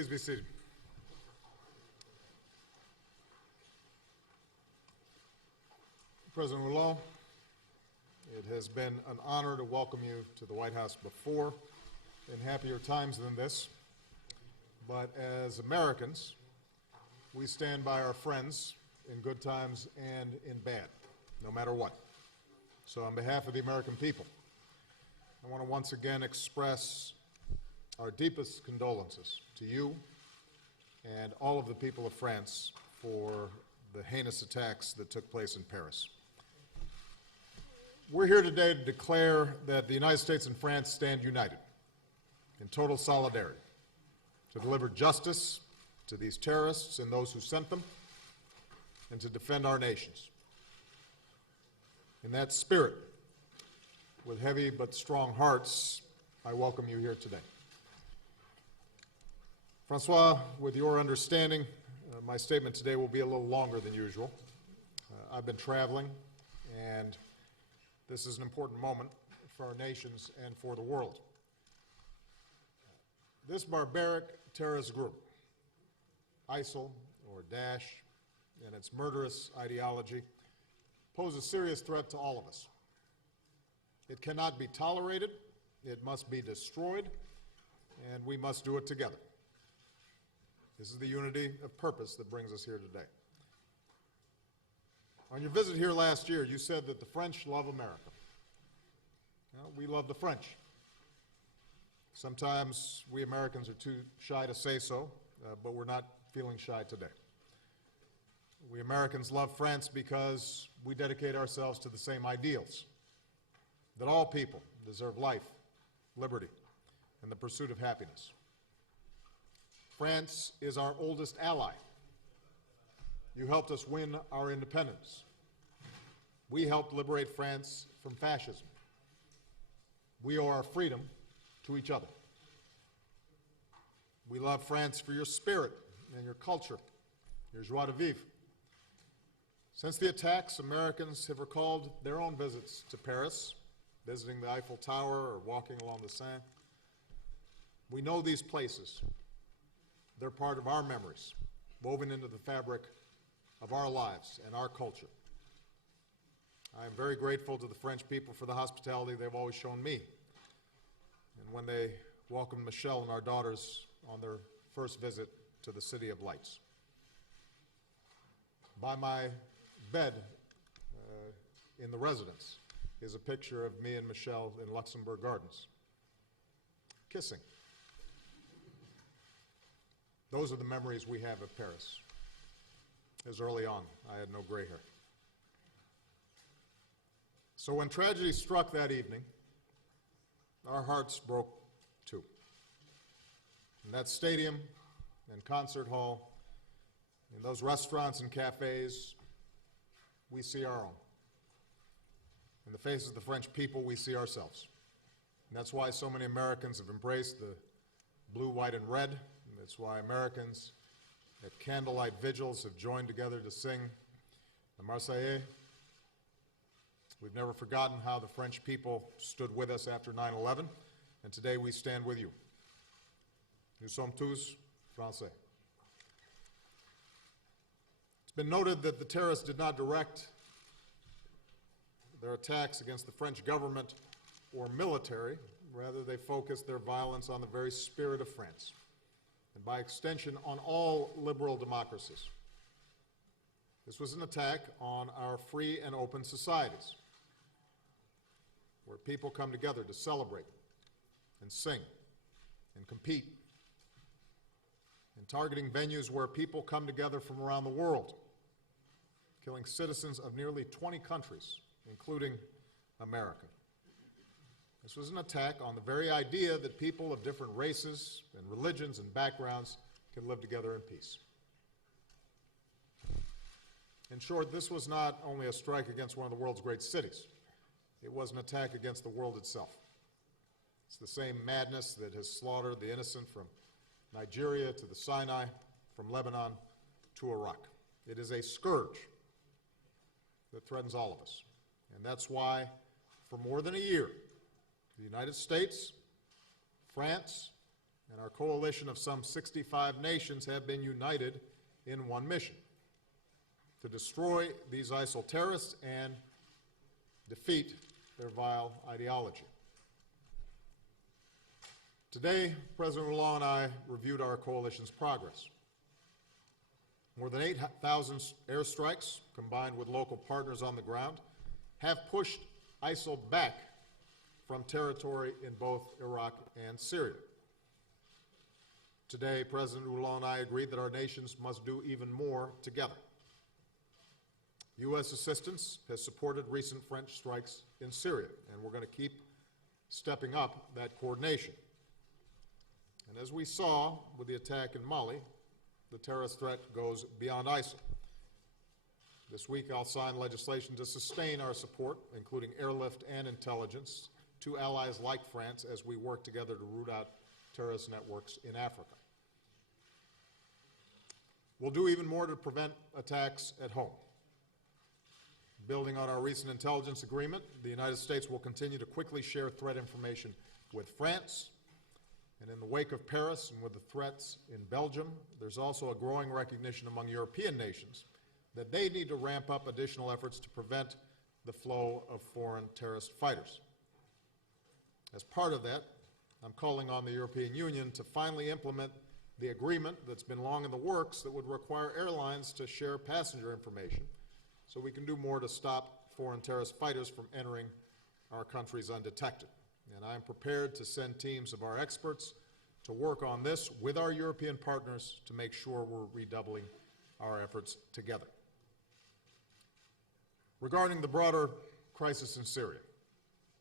Please be seated. President Hollande, it has been an honor to welcome you to the White House before in happier times than this. But as Americans, we stand by our friends in good times and in bad, no matter what. So on behalf of the American people, I want to once again express our deepest condolences to you and all of the people of France for the heinous attacks that took place in Paris. We're here today to declare that the United States and France stand united in total solidarity to deliver justice to these terrorists and those who sent them, and to defend our nations. In that spirit, with heavy but strong hearts, I welcome you here today. Francois, with your understanding, my statement today will be a little longer than usual. I've been traveling, and this is an important moment for our nations and for the world. This barbaric terrorist group, ISIL, or Daesh, and its murderous ideology, pose a serious threat to all of us. It cannot be tolerated, it must be destroyed, and we must do it together. This is the unity of purpose that brings us here today. On your visit here last year, you said that the French love America. Well, we love the French. Sometimes we Americans are too shy to say so, but we're not feeling shy today. We Americans love France because we dedicate ourselves to the same ideals, that all people deserve life, liberty, and the pursuit of happiness. France is our oldest ally. You helped us win our independence. We helped liberate France from fascism. We owe our freedom to each other. We love France for your spirit and your culture, your joie de vivre. Since the attacks, Americans have recalled their own visits to Paris, visiting the Eiffel Tower or walking along the Seine. We know these places. They're part of our memories, woven into the fabric of our lives and our culture. I am very grateful to the French people for the hospitality they've always shown me. And when they welcomed Michelle and our daughters on their first visit to the City of Lights. By my bed in the residence is a picture of me and Michelle in Luxembourg Gardens, kissing. Those are the memories we have of Paris. As early on, I had no gray hair. So when tragedy struck that evening, our hearts broke too. In that stadium and concert hall, in those restaurants and cafes, we see our own. In the faces of the French people, we see ourselves. And that's why so many Americans have embraced the blue, white, and red. And that's why Americans at candlelight vigils have joined together to sing the Marseillaise. We've never forgotten how the French people stood with us after 9/11, and today we stand with you. Nous sommes tous Français. It's been noted that the terrorists did not direct their attacks against the French government or military. Rather, they focused their violence on the very spirit of France, and by extension, on all liberal democracies. This was an attack on our free and open societies, where people come together to celebrate and sing and compete, and targeting venues where people come together from around the world, killing citizens of nearly 20 countries, including America. This was an attack on the very idea that people of different races and religions and backgrounds can live together in peace. In short, this was not only a strike against one of the world's great cities, it was an attack against the world itself. It's the same madness that has slaughtered the innocent from Nigeria to the Sinai, from Lebanon to Iraq. It is a scourge that threatens all of us. And that's why, for more than a year, the United States, France, and our coalition of some 65 nations have been united in one mission: to destroy these ISIL terrorists and defeat their vile ideology. Today, President Hollande and I reviewed our coalition's progress. More than 8,000 airstrikes, combined with local partners on the ground, have pushed ISIL back from territory in both Iraq and Syria. Today, President Hollande and I agreed that our nations must do even more together. U.S. assistance has supported recent French strikes in Syria, and we're going to keep stepping up that coordination. And as we saw with the attack in Mali, the terrorist threat goes beyond ISIL. This week I'll sign legislation to sustain our support, including airlift and intelligence, to allies like France as we work together to root out terrorist networks in Africa. We'll do even more to prevent attacks at home. Building on our recent intelligence agreement, the United States will continue to quickly share threat information with France. And in the wake of Paris and with the threats in Belgium, there's also a growing recognition among European nations that they need to ramp up additional efforts to prevent the flow of foreign terrorist fighters. As part of that, I'm calling on the European Union to finally implement the agreement that's been long in the works that would require airlines to share passenger information so we can do more to stop foreign terrorist fighters from entering our countries undetected. And I am prepared to send teams of our experts to work on this with our European partners to make sure we're redoubling our efforts together. Regarding the broader crisis in Syria,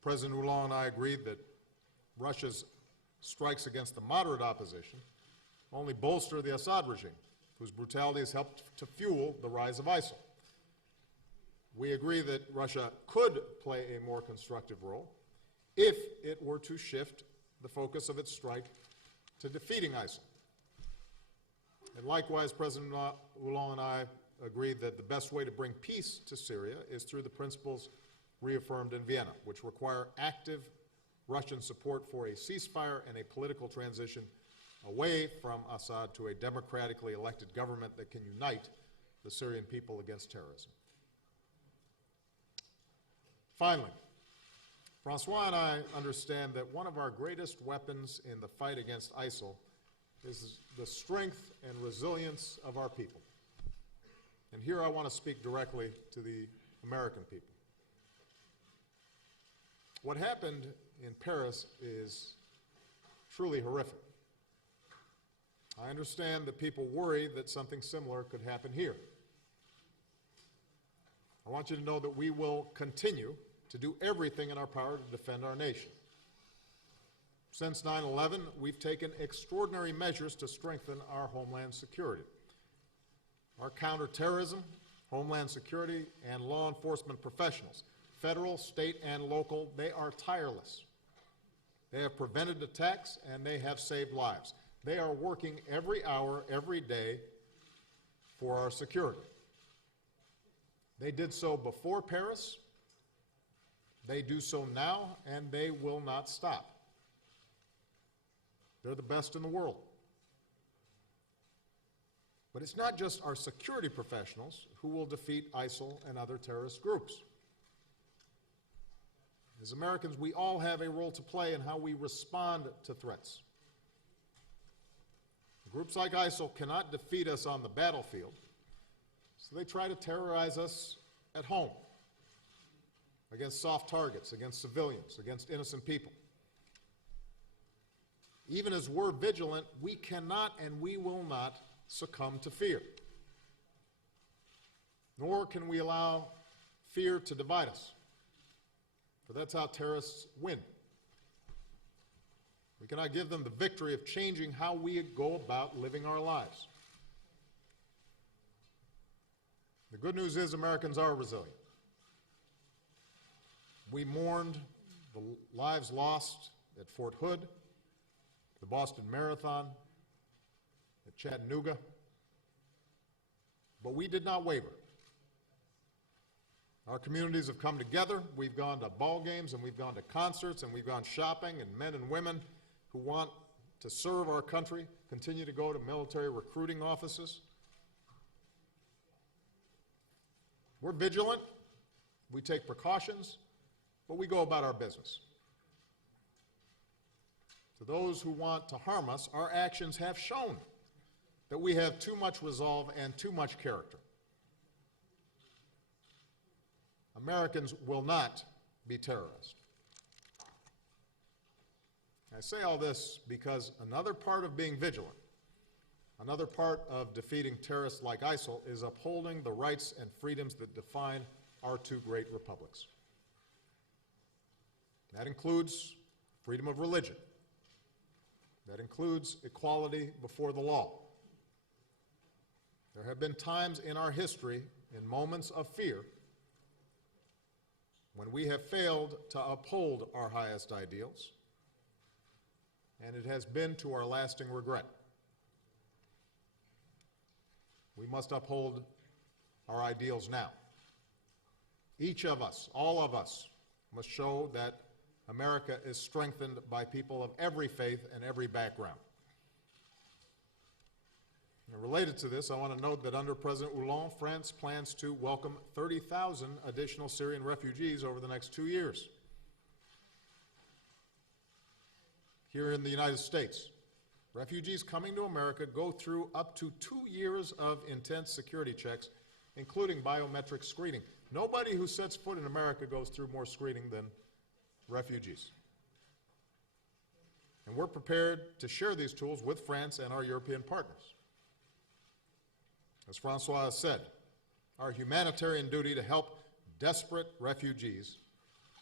President Hollande and I agreed that Russia's strikes against the moderate opposition only bolster the Assad regime, whose brutality has helped to fuel the rise of ISIL. We agree that Russia could play a more constructive role if it were to shift the focus of its strike to defeating ISIL. And likewise, President Hollande and I agreed that the best way to bring peace to Syria is through the principles reaffirmed in Vienna, which require active Russian support for a ceasefire and a political transition away from Assad to a democratically elected government that can unite the Syrian people against terrorism. Finally, Francois and I understand that one of our greatest weapons in the fight against ISIL is the strength and resilience of our people. And here I want to speak directly to the American people. What happened in Paris is truly horrific. I understand that people worry that something similar could happen here. I want you to know that we will continue to do everything in our power to defend our nation. Since 9/11, we've taken extraordinary measures to strengthen our homeland security. Our counterterrorism, homeland security, and law enforcement professionals, federal, state, and local, they are tireless. They have prevented attacks, and they have saved lives. They are working every hour, every day for our security. They did so before Paris, they do so now, and they will not stop. They're the best in the world. But it's not just our security professionals who will defeat ISIL and other terrorist groups. As Americans, we all have a role to play in how we respond to threats. Groups like ISIL cannot defeat us on the battlefield, so they try to terrorize us at home, against soft targets, against civilians, against innocent people. Even as we're vigilant, we cannot and we will not succumb to fear. Nor can we allow fear to divide us, for that's how terrorists win. We cannot give them the victory of changing how we go about living our lives. The good news is Americans are resilient. We mourned the lives lost at Fort Hood, the Boston Marathon, at Chattanooga, but we did not waver. Our communities have come together. We've gone to ball games, and we've gone to concerts, and we've gone shopping, and men and women who want to serve our country continue to go to military recruiting offices. We're vigilant, we take precautions, but we go about our business. To those who want to harm us, our actions have shown that we have too much resolve and too much character. Americans will not be terrorized. I say all this because another part of being vigilant, another part of defeating terrorists like ISIL, is upholding the rights and freedoms that define our two great republics. That includes freedom of religion. That includes equality before the law. There have been times in our history, in moments of fear, when we have failed to uphold our highest ideals, and it has been to our lasting regret. We must uphold our ideals now. Each of us, all of us, must show that America is strengthened by people of every faith and every background. And related to this, I want to note that under President Hollande, France plans to welcome 30,000 additional Syrian refugees over the next 2 years. Here in the United States, refugees coming to America go through up to 2 years of intense security checks, including biometric screening. Nobody who sets foot in America goes through more screening than refugees. And we're prepared to share these tools with France and our European partners. As Francois has said, our humanitarian duty to help desperate refugees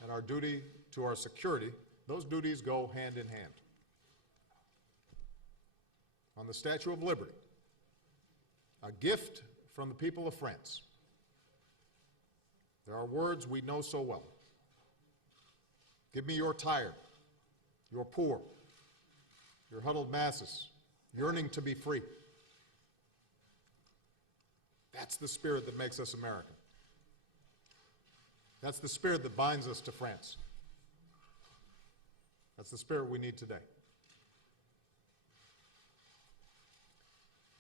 and our duty to our security, those duties go hand in hand. On the Statue of Liberty, a gift from the people of France, there are words we know so well. Give me your tired, your poor, your huddled masses, yearning to be free. That's the spirit that makes us American. That's the spirit that binds us to France. That's the spirit we need today.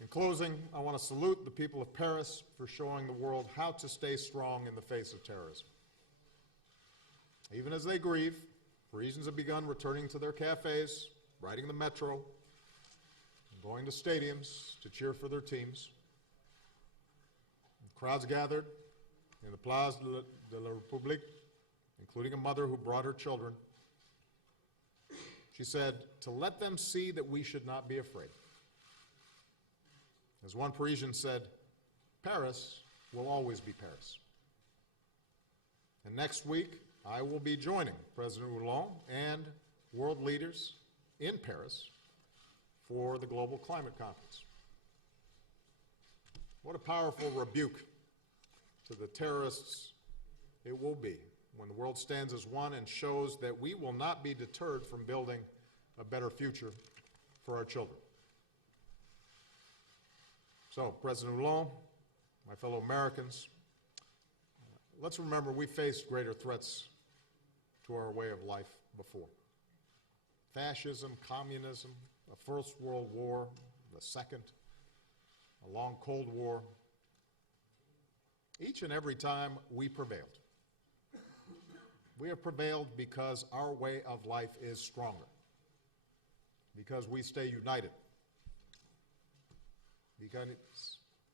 In closing, I want to salute the people of Paris for showing the world how to stay strong in the face of terrorism. Even as they grieve, Parisians have begun returning to their cafes, riding the metro, going to stadiums to cheer for their teams. Crowds gathered in the Place de la République, including a mother who brought her children. She said, to let them see that we should not be afraid. As one Parisian said, Paris will always be Paris. And next week, I will be joining President Hollande and world leaders in Paris for the Global Climate Conference. What a powerful rebuke to the terrorists it will be when the world stands as one and shows that we will not be deterred from building a better future for our children. So, President Hollande, my fellow Americans, let's remember we faced greater threats to our way of life before. Fascism, communism, the First World War, the Second, a long Cold War. Each and every time we prevailed. We have prevailed because our way of life is stronger, because we stay united, because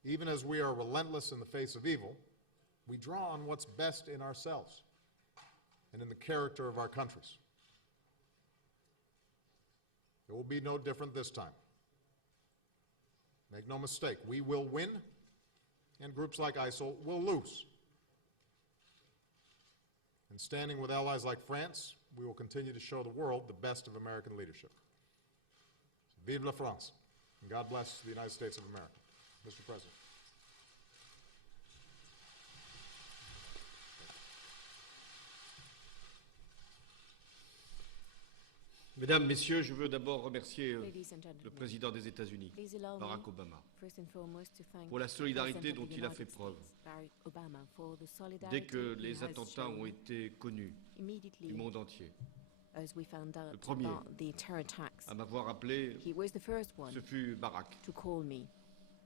even as we are relentless in the face of evil, we draw on what's best in ourselves and in the character of our countries. It will be no different this time. Make no mistake, we will win, and groups like ISIL will lose. And standing with allies like France, we will continue to show the world the best of American leadership. Vive la France, and God bless the United States of America. Mr. President. Mesdames, Messieurs, je veux d'abord remercier le président des États-Unis, Barack Obama, pour la solidarité dont il a fait preuve dès que les attentats ont été connus du monde entier. as we found out Le premier about the terror attacks. à m'avoir appelé, He was the first one ce fut Barak. to call me.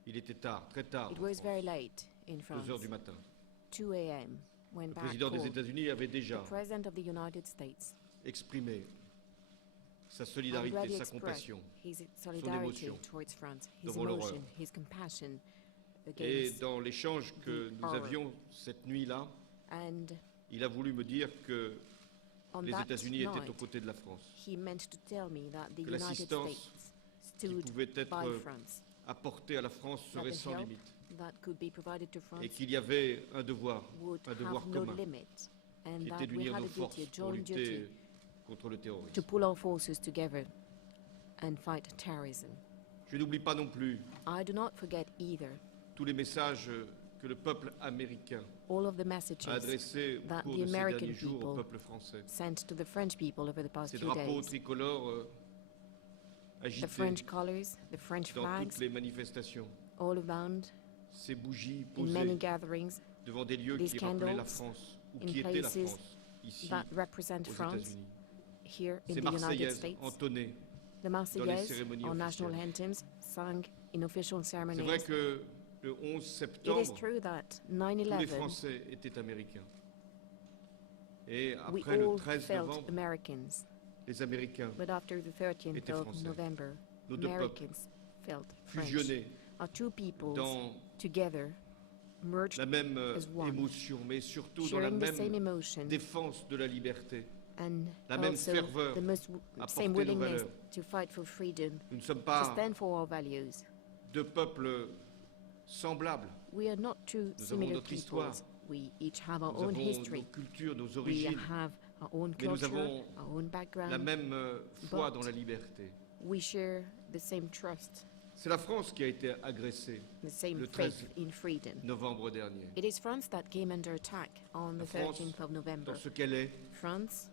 Il était tard, très tard, It en was France, very late in France, 2 heures du matin. 2 a.m. when Le Barak président des called. États-Unis avait The déjà President of the United States exprimé sa had solidarité, already sa expressed compassion. his solidarity émotion towards France, his devant l'horreur. emotion, his compassion Et against. dans l'échange que the nous horror. avions cette nuit-là, And il a voulu me dire que on les that États-Unis étaient aux night, côtés de la France, he meant to tell me that the que United l'assistance States qui stood pouvait by être France, apportée à la France that serait the sans help limite, that could be provided to France et qu'il y avait un devoir would have no commun, limit, and qui that était we d'unir had nos a duty, forces a pour joint duty, lutter contre le to terrorisme. pull our forces together and fight terrorism. Je n'oublie pas non plus I do not forget either tous les messages que le peuple américain all of the a messages adressés au that cours the de ces American derniers jours au people peuple français. sent to the French people over the past Ces few drapeaux days. tricolores The agités French colors, the French dans flags, toutes les manifestations, all around, ces bougies in many posées gatherings devant des lieux these qui rappelaient la candles France, ou in qui étaient la places France, ici, that represent aux France États-Unis. here in Ces the United Marseillaises States. entonnées. The Marseillaise, cérémonies our national officielles. anthems, sung in official C'est vrai ceremonies. que le 11 It is septembre, true that tous les 9/11, Français étaient américains. Et we après le all 13 felt novembre, Americans, les Américains but after the 13th étaient of Français. November, Nos deux peuples Americans felt French. fusionnés Our two peoples dans together merged la même as one, émotion, mais surtout dans la sharing the same même emotion défense de la liberté. and la même also ferveur the à same porter nos willingness valeurs. to fight for freedom, Nous ne sommes to pas stand for our values. deux peuples semblables. We are not two Nous avons similar notre histoire. peoples. We each have our Nous own avons history. nos cultures, nos We origines, have our own mais nous culture, avons our own background. la même foi but dans la liberté. we share the same trust, C'est la France qui a été agressée the same le faith 13 in freedom. novembre dernier. It is France that came under attack on La the France, 13th of November. dans ce qu'elle est, France,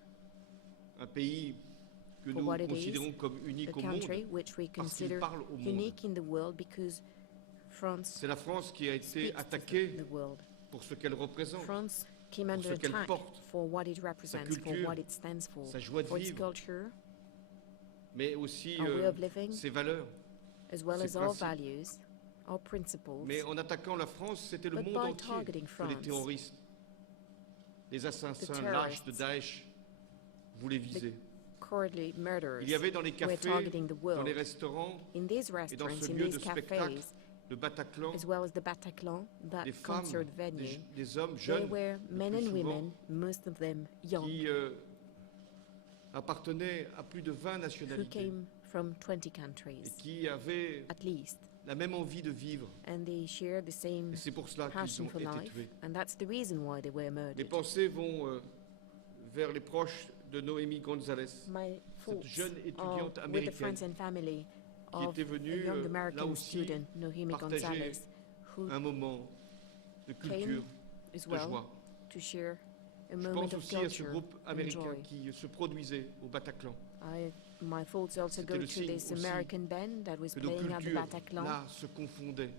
un pays que for nous what it considérons is, comme a unique au monde, country which we parce qu'il consider parle au monde. unique in the world because France C'est la France qui a été speaks to attaquée the world. pour ce qu'elle représente, France came pour under ce qu'elle attack porte, for what it represents, for culture, what it stands for, sa joie de for its vivre, culture, mais aussi our way of living, ses valeurs. as well ses as our principes. values, our principles. Mais en attaquant la France, c'était le But monde by entier targeting que les France, terroristes, les assassins the lâches de terrorists, Daesh voulaient viser. Cowardly murderers Il y avait dans les were cafés, targeting the dans world, les restaurants in these et dans restaurants, ce in lieu de these spectacle, cafes, le Bataclan, as well as the Bataclan, that des femmes, concert venue. des hommes There jeunes, were le men plus and souvent, women, most of them young, qui appartenaient à plus de 20 who nationalités came from 20 et countries, qui avaient at least, la même envie de vivre. and they share the same Et c'est pour cela qu'ils passion ont for été life, tués. and that's the reason why they were Les murdered. pensées vont vers les proches de Noémie González, My cette thoughts jeune are étudiante with the américaine friends and family qui of était venue a young là American aussi student, Nohimi partager Gonzalez, who un moment de culture, as de well joie. to share a Je moment pense of aussi à ce culture groupe and américain joy. qui se produisait au Bataclan, My thoughts also C'était go le to signe this aussi American band that was que nos playing at the cultures Bataclan. là se confondaient.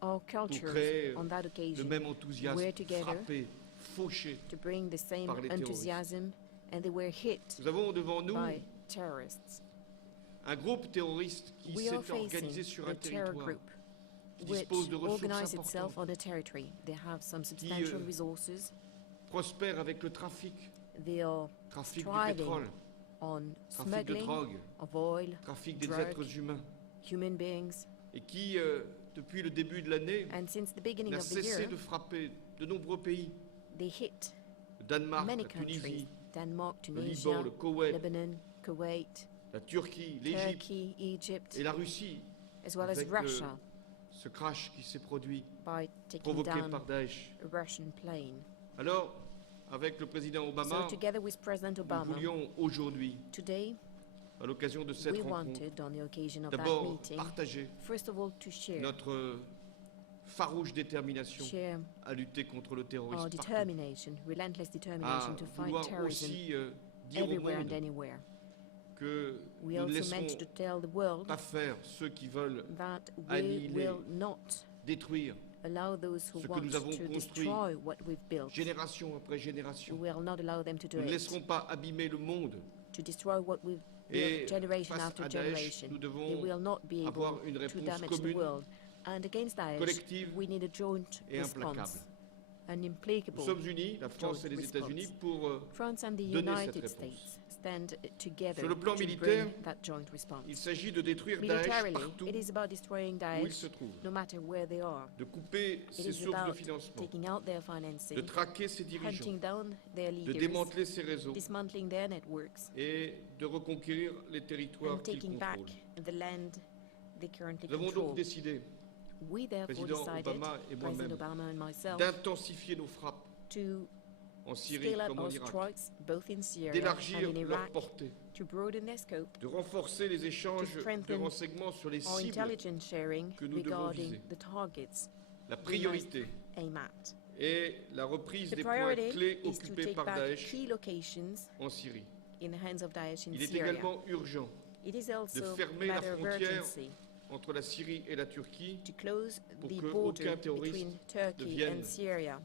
Our cultures créer on that Le occasion même enthousiasme, were together frappé, fauché. to bring the same par les terroristes. enthusiasm, and they were hit Nous avons devant nous by terrorists. un groupe terroriste qui We s'est are organisé facing sur un a terror territoire, group qui which dispose de ressources organized itself importantes, on a territory. They have some substantial resources. prospère avec le trafic, They are trafic du striving pétrole, on trafic de smuggling drogue, of oil, trafic des drug, êtres humains, human beings, et qui, depuis le début de l'année, and since the beginning n'a of the cessé year, de frapper de nombreux pays, they hit le Danemark, many la Tunisie, countries: Denmark, le Tunisia, Liban, le Koweït, Lebanon, Kuwait, la Turquie, l'Égypte Turkey, Egypt, et la Russie, as well as avec Russia, ce crash qui s'est produit, by taking provoqué down par Daesh. a Russian plane. Alors, avec le président Obama, So together with President nous Obama, voulions aujourd'hui, today à l'occasion de cette we rencontre, wanted, on the occasion of that d'abord meeting, partager first of all to share notre farouche détermination share à lutter contre le our terrorisme partout, determination, relentless à determination to fight vouloir terrorism aussi dire au everywhere and monde anywhere. que We nous ne also meant laisserons to tell the world pas faire ceux qui veulent that we annihiler, will not détruire, allow those who ce que want nous avons to construit destroy what we've built. génération après We génération. will not allow them to do Nous ne it. laisserons pas abîmer le monde to destroy what we've Et built generation face after à Daesh, generation. nous They devons will not be able avoir une to réponse damage the commune, world. And against Daesh, collective we need a joint et implacable. response, an Nous implacable sommes unis, la France joint et les response. États-Unis, pour France and the donner cette United réponse. States stand together Sur le plan to militaire, bring that joint response. il s'agit de détruire Daesh Militarily, partout it is about destroying où il Daesh se trouve, no matter where they are. de couper It ses is sources de about financement, taking out their de financing, traquer ses dirigeants, hunting down their de leaders, démanteler ses réseaux dismantling their networks, et de reconquérir les territoires and qu'ils taking back contrôlent. the land they currently Nous avons donc control. décidé, We therefore Président decided, Obama et President moi-même, Obama and myself, d'intensifier nos frappes to en Syrie scale up comme en our Irak, strikes both in Syria and d'élargir in leur Iraq, portée, to broaden their scope, de renforcer les échanges de strengthen renseignements sur les our cibles, intelligence sharing que nous devons regarding viser. the targets la we must priorité aim at. est la reprise The des points priority clés is to occupés take par back Daesh key locations en Syrie. in the hands of Daesh in Il est Syria. également urgent It is also a fermer la matter of frontière urgency entre la Syrie et la Turquie, to close pour the que border aucun terroriste between Turkey vienne, and Syria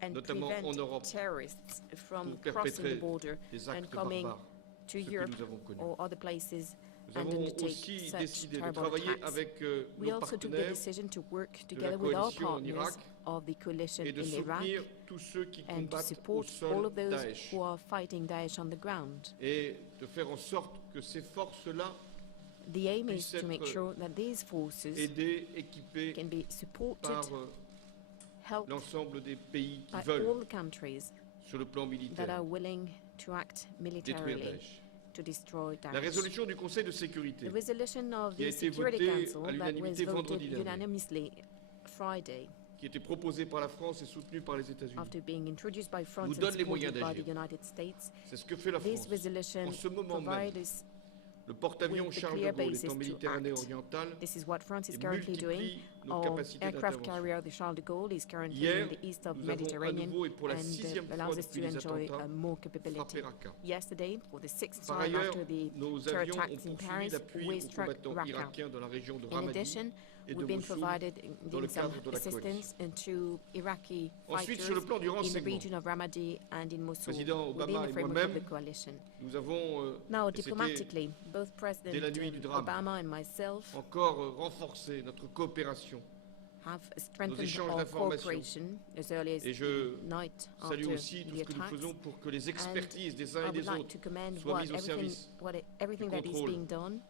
and notamment en prevent Europe, terrorists from pour crossing the perpétrer border des and actes coming barbares, to ce que Europe nous avons connu. or other places Nous and avons undertake aussi such décidé de terrible travailler attacks. avec We nos also took the partenaires decision to work de la together with our coalition en partners Irak of the coalition et de in Iraq soutenir tous ceux qui and to combattent au support all sol of those Daesh who are fighting Daesh on the ground. et de faire en sorte que ces forces-là The aim is puissent to make être sure that these forces aidées, équipées can be supported, par helped l'ensemble des pays qui by all veulent, the countries sur le plan that militaire, are willing to act détruire militarily Daesh. to destroy La Daesh. résolution du Conseil de sécurité, The resolution of qui a the été Security votée Council à that was l'unanimité voted vendredi dernier, unanimously Friday qui était proposée par la France et soutenue par les États-Unis, after being introduced by nous France and donne les moyens supported by the d'agir. United States. C'est ce que fait la This France. resolution En ce moment provides même, us, le porte-avions with the Charles de clear Gaulle basis est en to Méditerranée act. orientale this is what France is et currently doing. multiplie nos Our capacités aircraft d'intervention. carrier, the Charles de Gaulle, is currently Hier, in the east of nous avons à Mediterranean nouveau et pour la and sixième fois allows us to depuis les enjoy attentats more capability. frappé Raqqa. Yesterday, for the sixth Par time ailleurs, after the nos terror avions ont attacks in poursuivi Paris, l'appui we aux struck combattants Raqqa. irakiens dans la région de In Ramadi addition, et de we've been Mossoul. provided dans le some cadre de la assistance to Iraqi Ensuite, fighters sur le plan du in the renseignement, region of Ramadi and in Mosul Président within Obama the et framework of moi-même, the coalition. nous avons Now, et c'était diplomatically, both dès la President nuit du drame, Obama and myself encore renforcé notre coopération. have strengthened échanges our d'informations. cooperation as early as Et the je night Salue after aussi tout the ce que nous attacks. faisons pour que les expertises des uns I et would des like autres to commend soient mises au everything, service everything du that is contrôle being done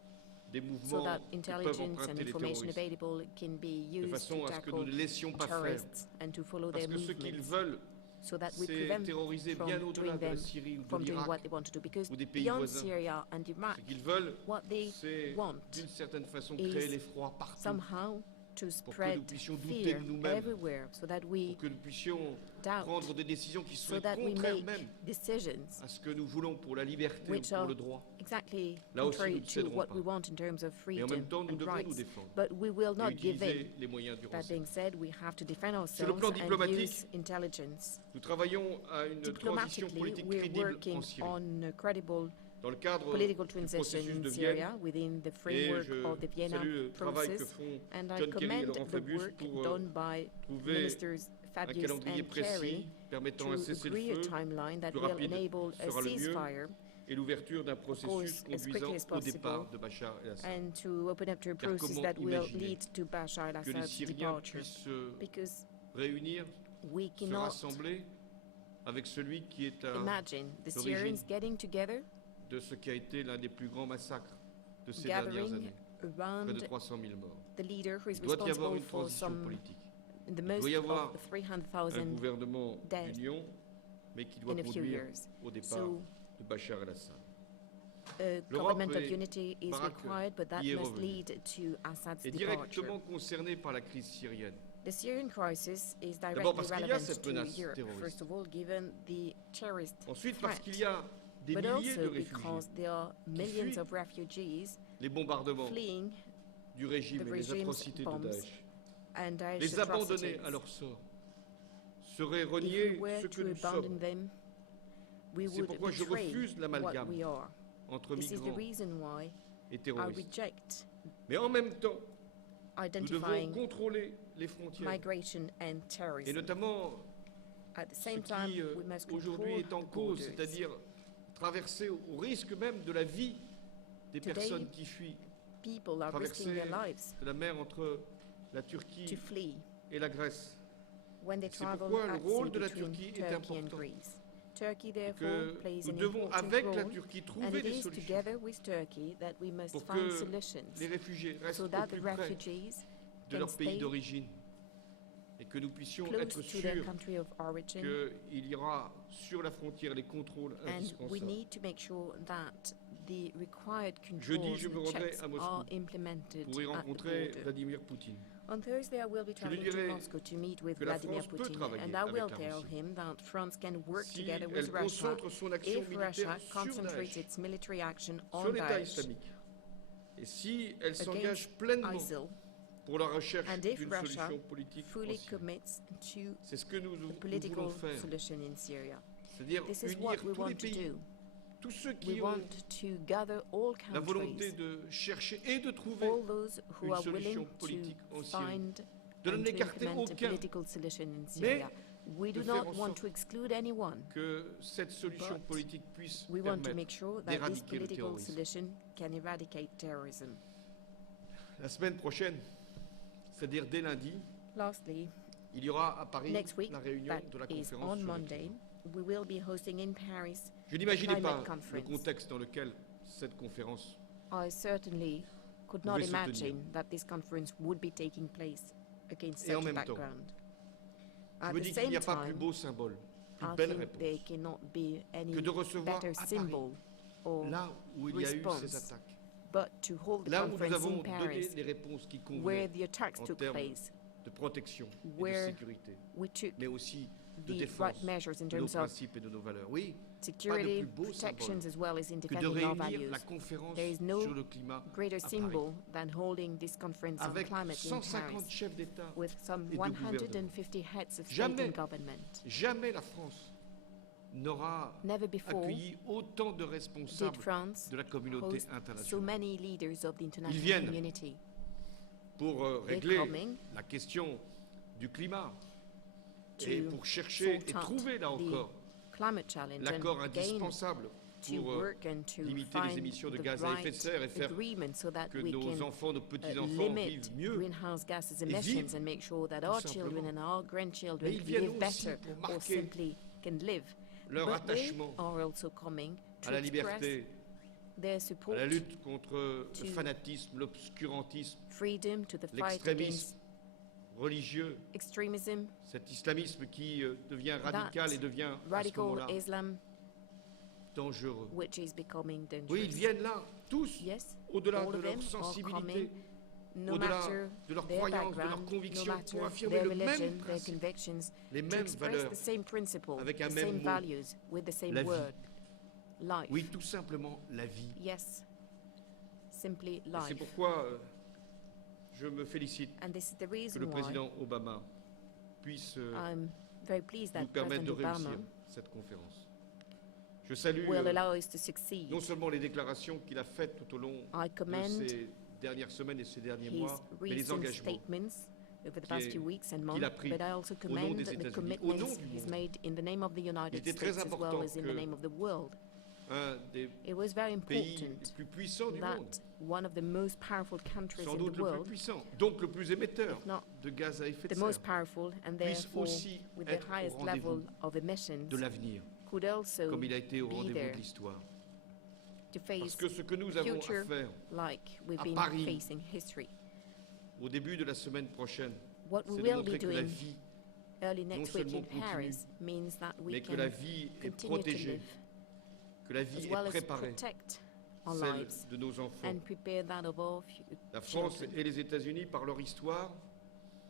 des so mouvements that que peuvent intelligence and emprunter les information terroristes, available can be de used façon to à ce que nous tackle ne laissions pas faire. terrorists and to follow Parce their que ce qu'ils movements veulent, so that we c'est prevent terroriser from bien au-delà doing de la them Syrie ou de from doing what l'Irak. they want to do, because ou des pays beyond voisins. Syria and Iraq, Ce qu'ils veulent, what they c'est want d'une certaine façon is créer l'effroi partout, somehow to pour que spread nous puissions douter fear de nous-mêmes, everywhere so that we pour que nous puissions doubt, prendre des décisions qui so soient that we contraires make même decisions à ce que nous voulons pour la liberté ou which pour are le droit. exactly Là aussi, nous contrary ne to céderons what pas. we want in terms of Mais en freedom même temps, nous and devrons nous rights. défendre But we will et not give in. utiliser les moyens du That renseignement. being said, we have to defend Sur le ourselves plan and diplomatique, use intelligence. Nous travaillons à une transition Diplomatically, politique we're crédible working en Syrie, on a credible dans le cadre political du transition processus in de Vienne. Syria within the Et framework je of the Vienna salue le travail que process. font And I John Kerry et commend Laurent the Fabius work pour done by trouver Ministers un Fabius calendrier and précis Kerry permettant to un agree a cessez-le-feu timeline that plus will rapide enable a sera le mieux ceasefire et l'ouverture d'un processus course, as quickly conduisant as au départ possible, de Bachar el-Assad. and to open up to a Car process comment that will imaginer lead to Bashar Que les al-Assad's Syriens departure. puissent se Because réunir, we se cannot rassembler avec celui qui est à imagine the l'origine Syrians getting together, de ce qui a été l'un des plus grands massacres de ces dernières gathering années. Près de around 300 000 morts. the leader who is Il doit y avoir responsible une for transition some, politique. the Il most doit y avoir of un 300,000 gouvernement dead d'union, mais qui doit in a few conduire years. au départ So, de Bachar el-Assad. a L'Europe government of et unity is Barak required, but that y est must revenu. lead to Assad's Est departure. directement concerné par la crise syrienne. The Syrian crisis is D'abord directly parce qu'il y a relevant cette to menace Europe, terroriste. first of all, given the terrorist Ensuite, parce threat, qu'il y a des but milliers de also réfugiés. because there are millions fuient of refugees Les bombardements fleeing du régime the et les regime's atrocités de bombs Daesh. and Daesh Les abandonner atrocities. à leur sort serait If renier we were ce que to nous abandon sommes them, we C'est would pourquoi je betray refuse what l'amalgame we are. entre This is the migrants reason why et I terroristes. reject Mais en même temps, nous devons identifying contrôler les frontières. migration and Et terrorism. notamment At the ce same time, qui we must aujourd'hui control est en the cause, borders. c'est-à-dire traverser au risque même de la vie des Today, personnes qui fuient, people are risking traverser their lives de la mer entre la to Turquie flee et la Grèce. when they C'est travel pourquoi le at rôle sea de la between Turquie est Turkey and important. Greece. Turkey Et therefore que plays nous an devons, important avec la role, Turquie, and trouver it des is solutions together with Turkey that we must pour find que solutions les réfugiés restent so au that the plus près refugees de can leur pays stay d'origine et que nous puissions close être to their sûrs country of origin, qu'il y aura sur la frontière les contrôles and we indispensables. need to make sure that the required Jeudi, controls je me and rendrai checks à Moscou are implemented pour y at the rencontrer border. Vladimir Poutine. On Thursday, I will be traveling to dirai Moscow to meet with que la Vladimir France peut Putin, travailler and I avec will la tell Russie. him that France can work Si together elle with Russia concentre son action if militaire Russia sur concentrates Daesh, its military action sur on l'État Daesh, islamique, et si elle s'engage against pleinement ISIL, pour la recherche and if d'une Russia solution politique en fully Syrie. commits to C'est ce que nous the voulons political faire, solution in Syria. c'est-à-dire This is unir what we tous les want to pays, do. tous ceux We qui ont want to gather all la volonté countries, de chercher et de trouver all those who une are solution willing politique to en Syrie, find de ne and to l'écarter implement a aucun, political solution in Syria. We de do faire not en want sorte to exclude anyone. que cette solution But politique puisse We want to permettre make sure that this d'éradiquer le political terrorisme. solution can eradicate terrorism. La semaine prochaine, c'est-à-dire dès lundi, Lastly, il y aura à Paris next week, la réunion that de la is conférence on sur le Monday, climat. we will be hosting in Paris Je a n'imaginais climate pas le conference. contexte dans lequel cette conférence I certainly could not pouvait se imagine tenir. that this conference would be taking place against Et en such a même temps, background. je At me the dis qu'il n'y same a pas plus time, beau symbole, plus I belle think there réponse cannot be any que de recevoir better à Paris, symbol or là où il y a eu response, ces attaques, but to hold the là où nous conference avons in donné Paris, les réponses qui where convenaient the attacks en took termes place, de protection et de where sécurité, we took mais aussi de the défense right measures in de nos terms of principes et de nos valeurs. Oui, security, plus beau protections, symbole as well as in que de defending our réunir values. la conférence There is no sur le climat greater à Paris, symbol than holding this conference on avec climate in 150 Paris chefs d'État with some et de gouvernement. 150 heads of state Jamais, and government. jamais la France n'aura Never before accueilli autant de did responsables France de la communauté host so internationale many leaders of the international viennent community. pour They're régler coming la question du climat to et pour chercher et sort out trouver là the encore climate challenge l'accord and again indispensable to pour work and to limiter les find émissions de the gaz à effet de right serre et faire agreement so that que we nos can enfants, nos petits-enfants limit vivent mieux. greenhouse gases et emissions vivent, and make sure that tout our simplement. children and our grandchildren Mais ils viennent live aussi better pour or marquer simply can live. leur But they attachement are also coming to à la express liberté, their à support, la lutte contre le to fanatisme, l'obscurantisme, freedom, to the fight against l'extrémisme religieux, extremism, cet islamisme qui devient radical et devient à ce radical moment-là Islam, dangereux. which is becoming dangerous. Oui, ils viennent là, tous, Yes, au-delà all de of leur them are sensibilité, coming, no au-delà matter de leurs their croyances, de leurs background, no convictions, pour matter affirmer their le même religion, their principe, convictions, les to mêmes express valeurs, the same principle, avec un the même same mot, values, with the same la vie. word, life. Oui, tout simplement la vie. Yes, simply Et c'est life. pourquoi je me félicite And this is the que reason le why président Obama puisse I'm very pleased nous that permettre President de réussir Obama cette conférence. Je salue will allow us to succeed. non seulement les déclarations qu'il a faites tout au long I de commend ces dernières semaines et ces derniers his mois, mais les recent engagements statements over the past qui- few weeks and qu'il months, a pris but I also au nom commend des the États-Unis, au commitments nom du he's monde. made in the name of the United était très States as well important as in the que name of the world. un des It was very pays les important plus puissants du monde, that one of the most powerful countries sans in doute the le plus world, puissant, donc le plus émetteur if not de gaz à effet de the most serre, powerful and puisse therefore aussi with the être au highest rendez-vous level of emissions, de l'avenir, could also comme il a été au be rendez-vous there de l'histoire. to Parce face que ce que nous avons à future faire like we've à been Paris, facing history. au début de la semaine prochaine, What we c'est de will be montrer que la doing vie, early non next week seulement in continue, Paris means that we mais que can la vie est continue to protégée, live que la as vie well est as préparée, protect our celle lives de nos enfants. and prepare that of our La France children. et les États-Unis, par leur histoire,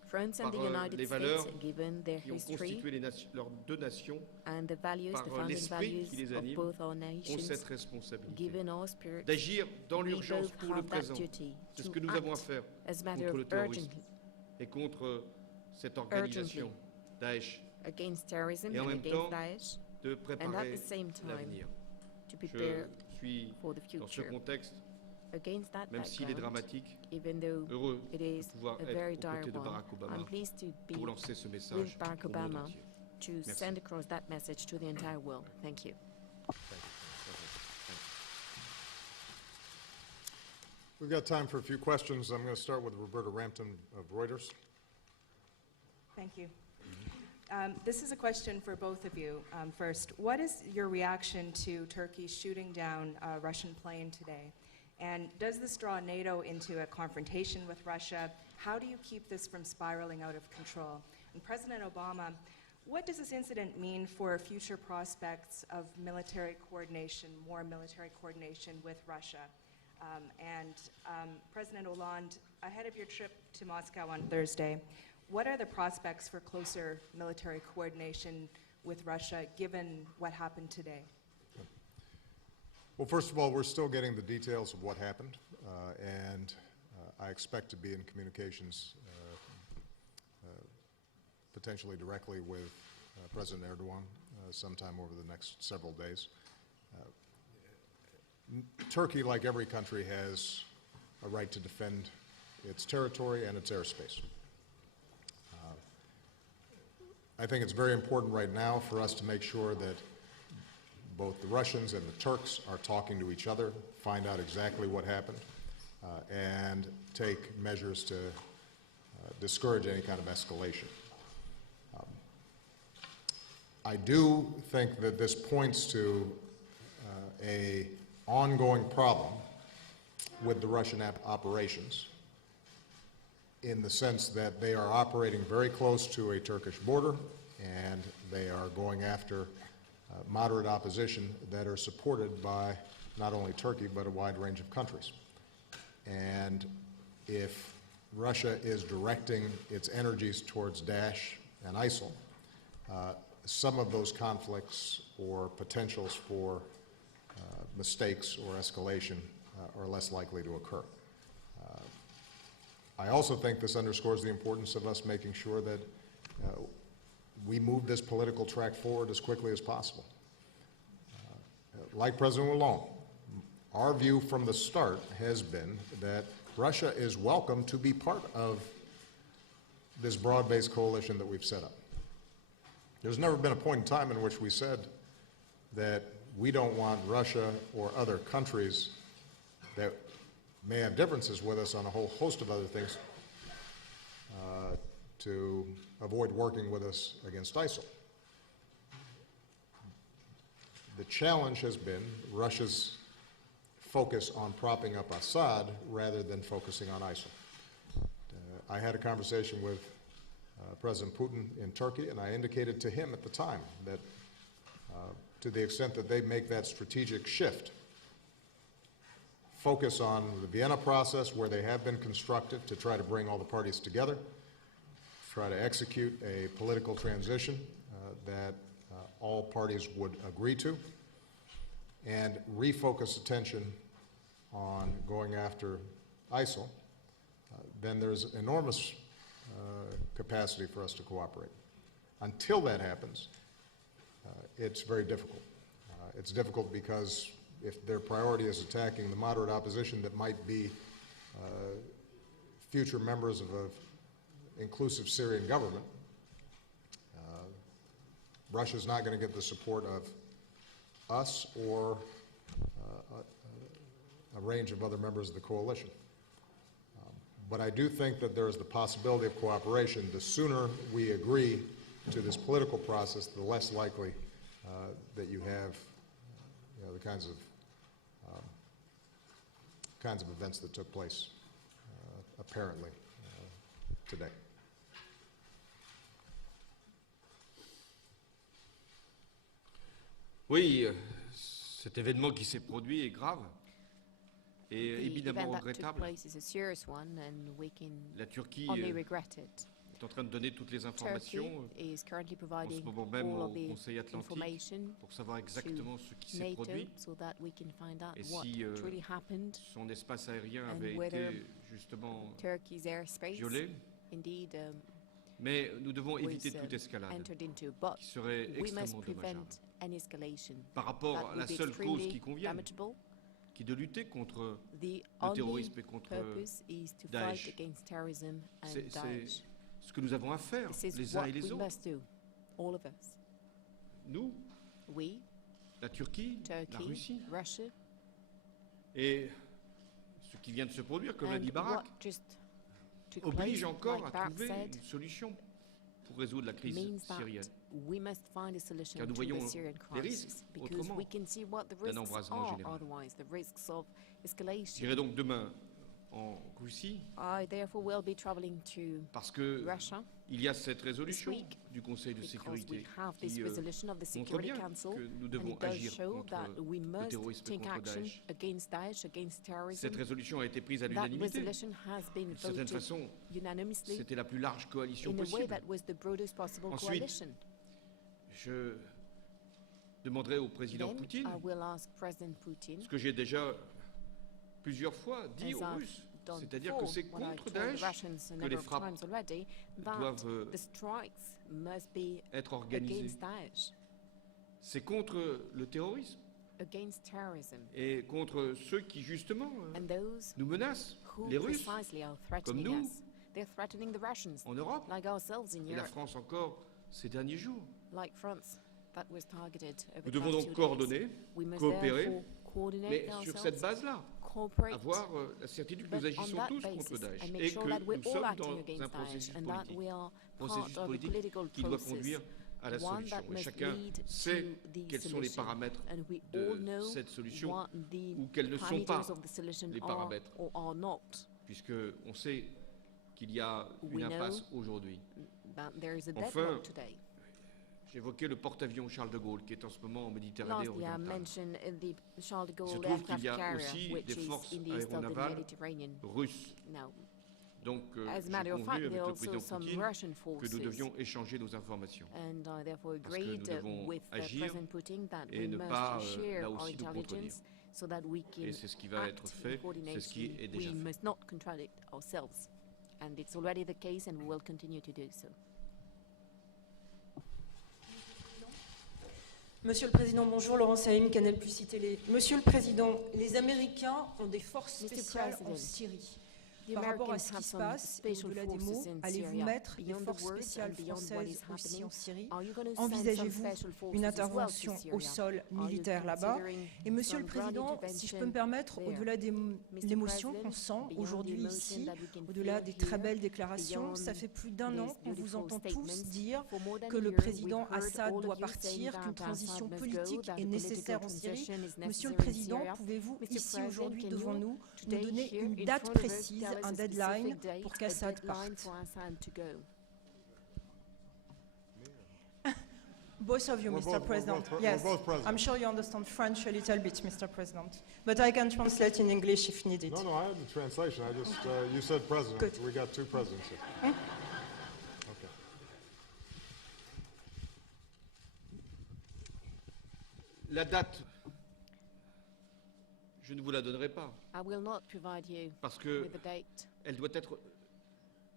France and the par, United les States, valeurs given their qui ont history constitué leurs deux nations, and the values, par the founding l'esprit values qui les of anime, both our ont nations, cette responsabilité given our spirit, d'agir dans we l'urgence both pour le have that présent. duty C'est ce to que nous avons à act faire as a matter contre le of terrorisme urgently et contre cette organisation, Daesh, against terrorism Et en and même against temps, Daesh, de and at préparer the same time l'avenir. to Je prepare suis, for the dans ce future. contexte, Against that même s'il est background, dramatique, even though heureux it de is pouvoir a very être aux dire côtés de one, Barack Obama I'm pleased to be pour lancer ce with message Barack au monde Obama entier. to Merci. send across that message to the entire world. Thank you. Thank you. We've got time for a few questions. I'm going to start with Roberta Rampton of Reuters. Thank you. This is a question for both of you. First, what is your reaction to Turkey shooting down a Russian plane today? And does this draw NATO into a confrontation with Russia? How do you keep this from spiraling out of control? And President Obama, what does this incident mean for future prospects of military coordination, more military coordination with Russia? President Hollande, ahead of your trip to Moscow on Thursday, what are the prospects for closer military coordination with Russia, given what happened today? Well, first of all, we're still getting the details of what happened, and I expect to be in communications potentially directly with President Erdogan sometime over the next several days. Turkey, like every country, has a right to defend its territory and its airspace. I think it's very important right now for us to make sure that both the Russians and the Turks are talking to each other, find out exactly what happened, and take measures to discourage any kind of escalation. I do think that this points to an ongoing problem with the Russian operations, in the sense that they are operating very close to a Turkish border, and they are going after moderate opposition that are supported by not only Turkey, but a wide range of countries. And if Russia is directing its energies towards Daesh and ISIL, some of those conflicts or potentials for mistakes or escalation are less likely to occur. I also think this underscores the importance of us making sure that we move this political track forward as quickly as possible. Like President Hollande, our view from the start has been that Russia is welcome to be part of this broad-based coalition that we've set up. There's never been a point in time in which we said that we don't want Russia or other countries that may have differences with us on a whole host of other things to avoid working with us against ISIL. The challenge has been Russia's focus on propping up Assad rather than focusing on ISIL. I had a conversation with President Putin in Turkey, and I indicated to him at the time that to the extent that they make that strategic shift, focus on the Vienna process, where they have been constructive to try to bring all the parties together, try to execute a political transition that all parties would agree to, and refocus attention on going after ISIL, then there's enormous capacity for us to cooperate. Until that happens, it's very difficult. It's difficult because if their priority is attacking the moderate opposition that might be future members of an inclusive Syrian government, Russia's not going to get the support of us or a range of other members of the coalition. But I do think that there is the possibility of cooperation. The sooner we agree to this political process, the less likely that you have the kinds of events that took place apparently today. Oui, cet événement qui s'est produit est grave et The évidemment event that took regrettable. place is a serious one, and we can La Turquie only regret it. est en train de donner toutes les Turkey informations is currently en ce providing moment même all au of the Conseil Atlantique information pour savoir exactement ce qui s'est NATO produit so that we can find out et what si really happened. son espace aérien and avait whether été justement Turkey's airspace violé. indeed Mais nous devons éviter was toute escalade entered into, but qui serait we must extrêmement prevent dommageable an escalation. par rapport That à la would be seule cause extremely qui convienne, damageable. qui est de lutter contre The le only terrorisme et contre purpose is to Daesh. fight against terrorism and C'est Daesh. ce que nous avons à faire, This is les uns what et les we autres. must do, all of us. Nous, We, la Turquie, la Turkey, Russie. Russia, Et ce qui vient de se produire, comme l'a And dit what Barak, just took oblige place, encore like à Barak trouver said, une solution pour résoudre la crise means that syrienne. we must find a solution Car nous to voyons the Syrian les crisis risques because autrement we can see what the d'un risks embrasement are général. otherwise, the risks of escalation. J'irai donc demain en Russie I therefore will be traveling to parce que Russia il y a cette résolution week du Conseil de because sécurité we have this qui resolution of the montre Security bien Council, que nous and devons it does agir show contre that we le must terrorisme et take contre action Daesh. against Daesh, against terrorism. Cette résolution a été prise à That l'unanimité. resolution has been D'une certaine voted façon, unanimously c'était la plus large coalition in a way possible. that was the broadest possible Ensuite, coalition. Je demanderai au président Then Poutine, I will ask President Putin, ce que j'ai déjà plusieurs fois dit as aux I've Russes, done c'est-à-dire que before, c'est what I contre told the Daesh Russians a que number les of frappes times already, that doivent the strikes must be être organisées. against Daesh, C'est contre le terrorisme against terrorism, et contre ceux qui justement and those nous menacent, who les Russes precisely are threatening nous. us. They're threatening the Russians, en Europe like ourselves in et la Europe, France encore ces derniers jours. like France, that was targeted over Nous the devons past donc 2 days. coordonner, We must coopérer, therefore coordinate mais sur cette ourselves, base-là, cooperate, avoir la certitude que nous but on agissons that tous basis, contre Daesh and make et sure que that we're nous all sommes acting dans un against Daesh, processus and that politique. we are Processus part of a politique political qui doit process, conduire à la one solution. that Et must chacun lead sait to the quels sont les solution. paramètres And we de all know cette solution what the ou quels ne sont pas parameters of the solution les are paramètres. or are not. Puisqu'on sait qu'il y a une We know impasse aujourd'hui. that there is a Enfin, deadlock today. J'évoquais le porte-avions Charles de Gaulle qui est en ce moment en Méditerranée Lastly, I orientale. mentioned the Charles de Il se Gaulle trouve qu'il aircraft y a carrier, aussi which des is forces in the east of the aéronavales Mediterranean. russes. Now, Donc, as a j'ai matter of convenu fact, avec there are le also président some Poutine Russian que forces, nous devions échanger nos informations. and I therefore Parce que nous agreed devons with agir President Putin that et we ne must pas, share là our aussi, nous intelligence so that we can Et c'est ce qui va être act fait, in c'est ce qui coordination. est déjà We fait. must not contradict ourselves, and it's already the case, and we will continue to do so. Monsieur le Président, bonjour, Laurent Saïm, Canal Plus Télé. Monsieur le Président, les Américains ont des forces Mr. spéciales en President, Syrie. The Par rapport à Americans ce have qui se some passe, et special au-delà des mots, forces in allez-vous Syria. mettre des Beyond the forces words spéciales and beyond what françaises is aussi happening, en Syrie? are you going to send some Envisagez-vous special forces une as well to intervention Syria? au sol Are you militaire là-bas? considering Et Monsieur le some ground Président, si je peux me intervention permettre, there? au-delà de Mr. l'émotion President, qu'on sent beyond the aujourd'hui emotion ici, that we can au-delà feel des here, très belles déclarations, beyond ça fait plus d'un these an qu'on vous beautiful entend tous statements, dire for more than que a le year, président we've heard Assad all doit of you saying partir, that qu'une transition Assad must go, politique that est a nécessaire political en Syrie. transition is Monsieur le necessary in Président, Syria. pouvez-vous Mr. ici President, aujourd'hui can devant you nous today donner here une in date front of us précise, tell us un a deadline specific date, pour a qu'Assad deadline parte? for Assad to go? Both of you, We're Mr. both- President. we're Yes, both president. I'm sure you understand French a little bit, Mr. President. But I can translate in English if needed. No, I had the translation. I just, you said president. Good. We got two presidents here. Okay. La date, je ne vous la donnerai pas, I will not provide you parce que with a date elle doit être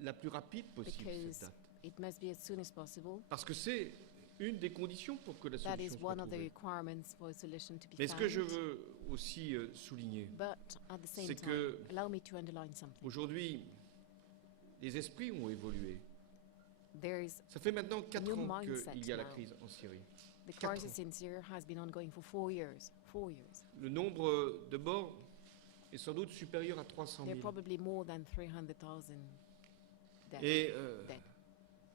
la plus rapide possible, cette because date. it must be as soon as possible. Parce que c'est une des conditions pour que la That solution is soit one of the trouvée. requirements for a solution to be Mais ce que je found. veux aussi souligner, But at the same c'est time, que allow me to underline something. aujourd'hui, les esprits ont évolué. There is Ça fait maintenant 4 new ans mindset qu'il y a la now. crise en Syrie. the 4 crisis in Syria has been ongoing for 4 years. 4 years. Le nombre de morts est sans doute supérieur à 300 There are 000. probably more than 300,000 dead. Et dead.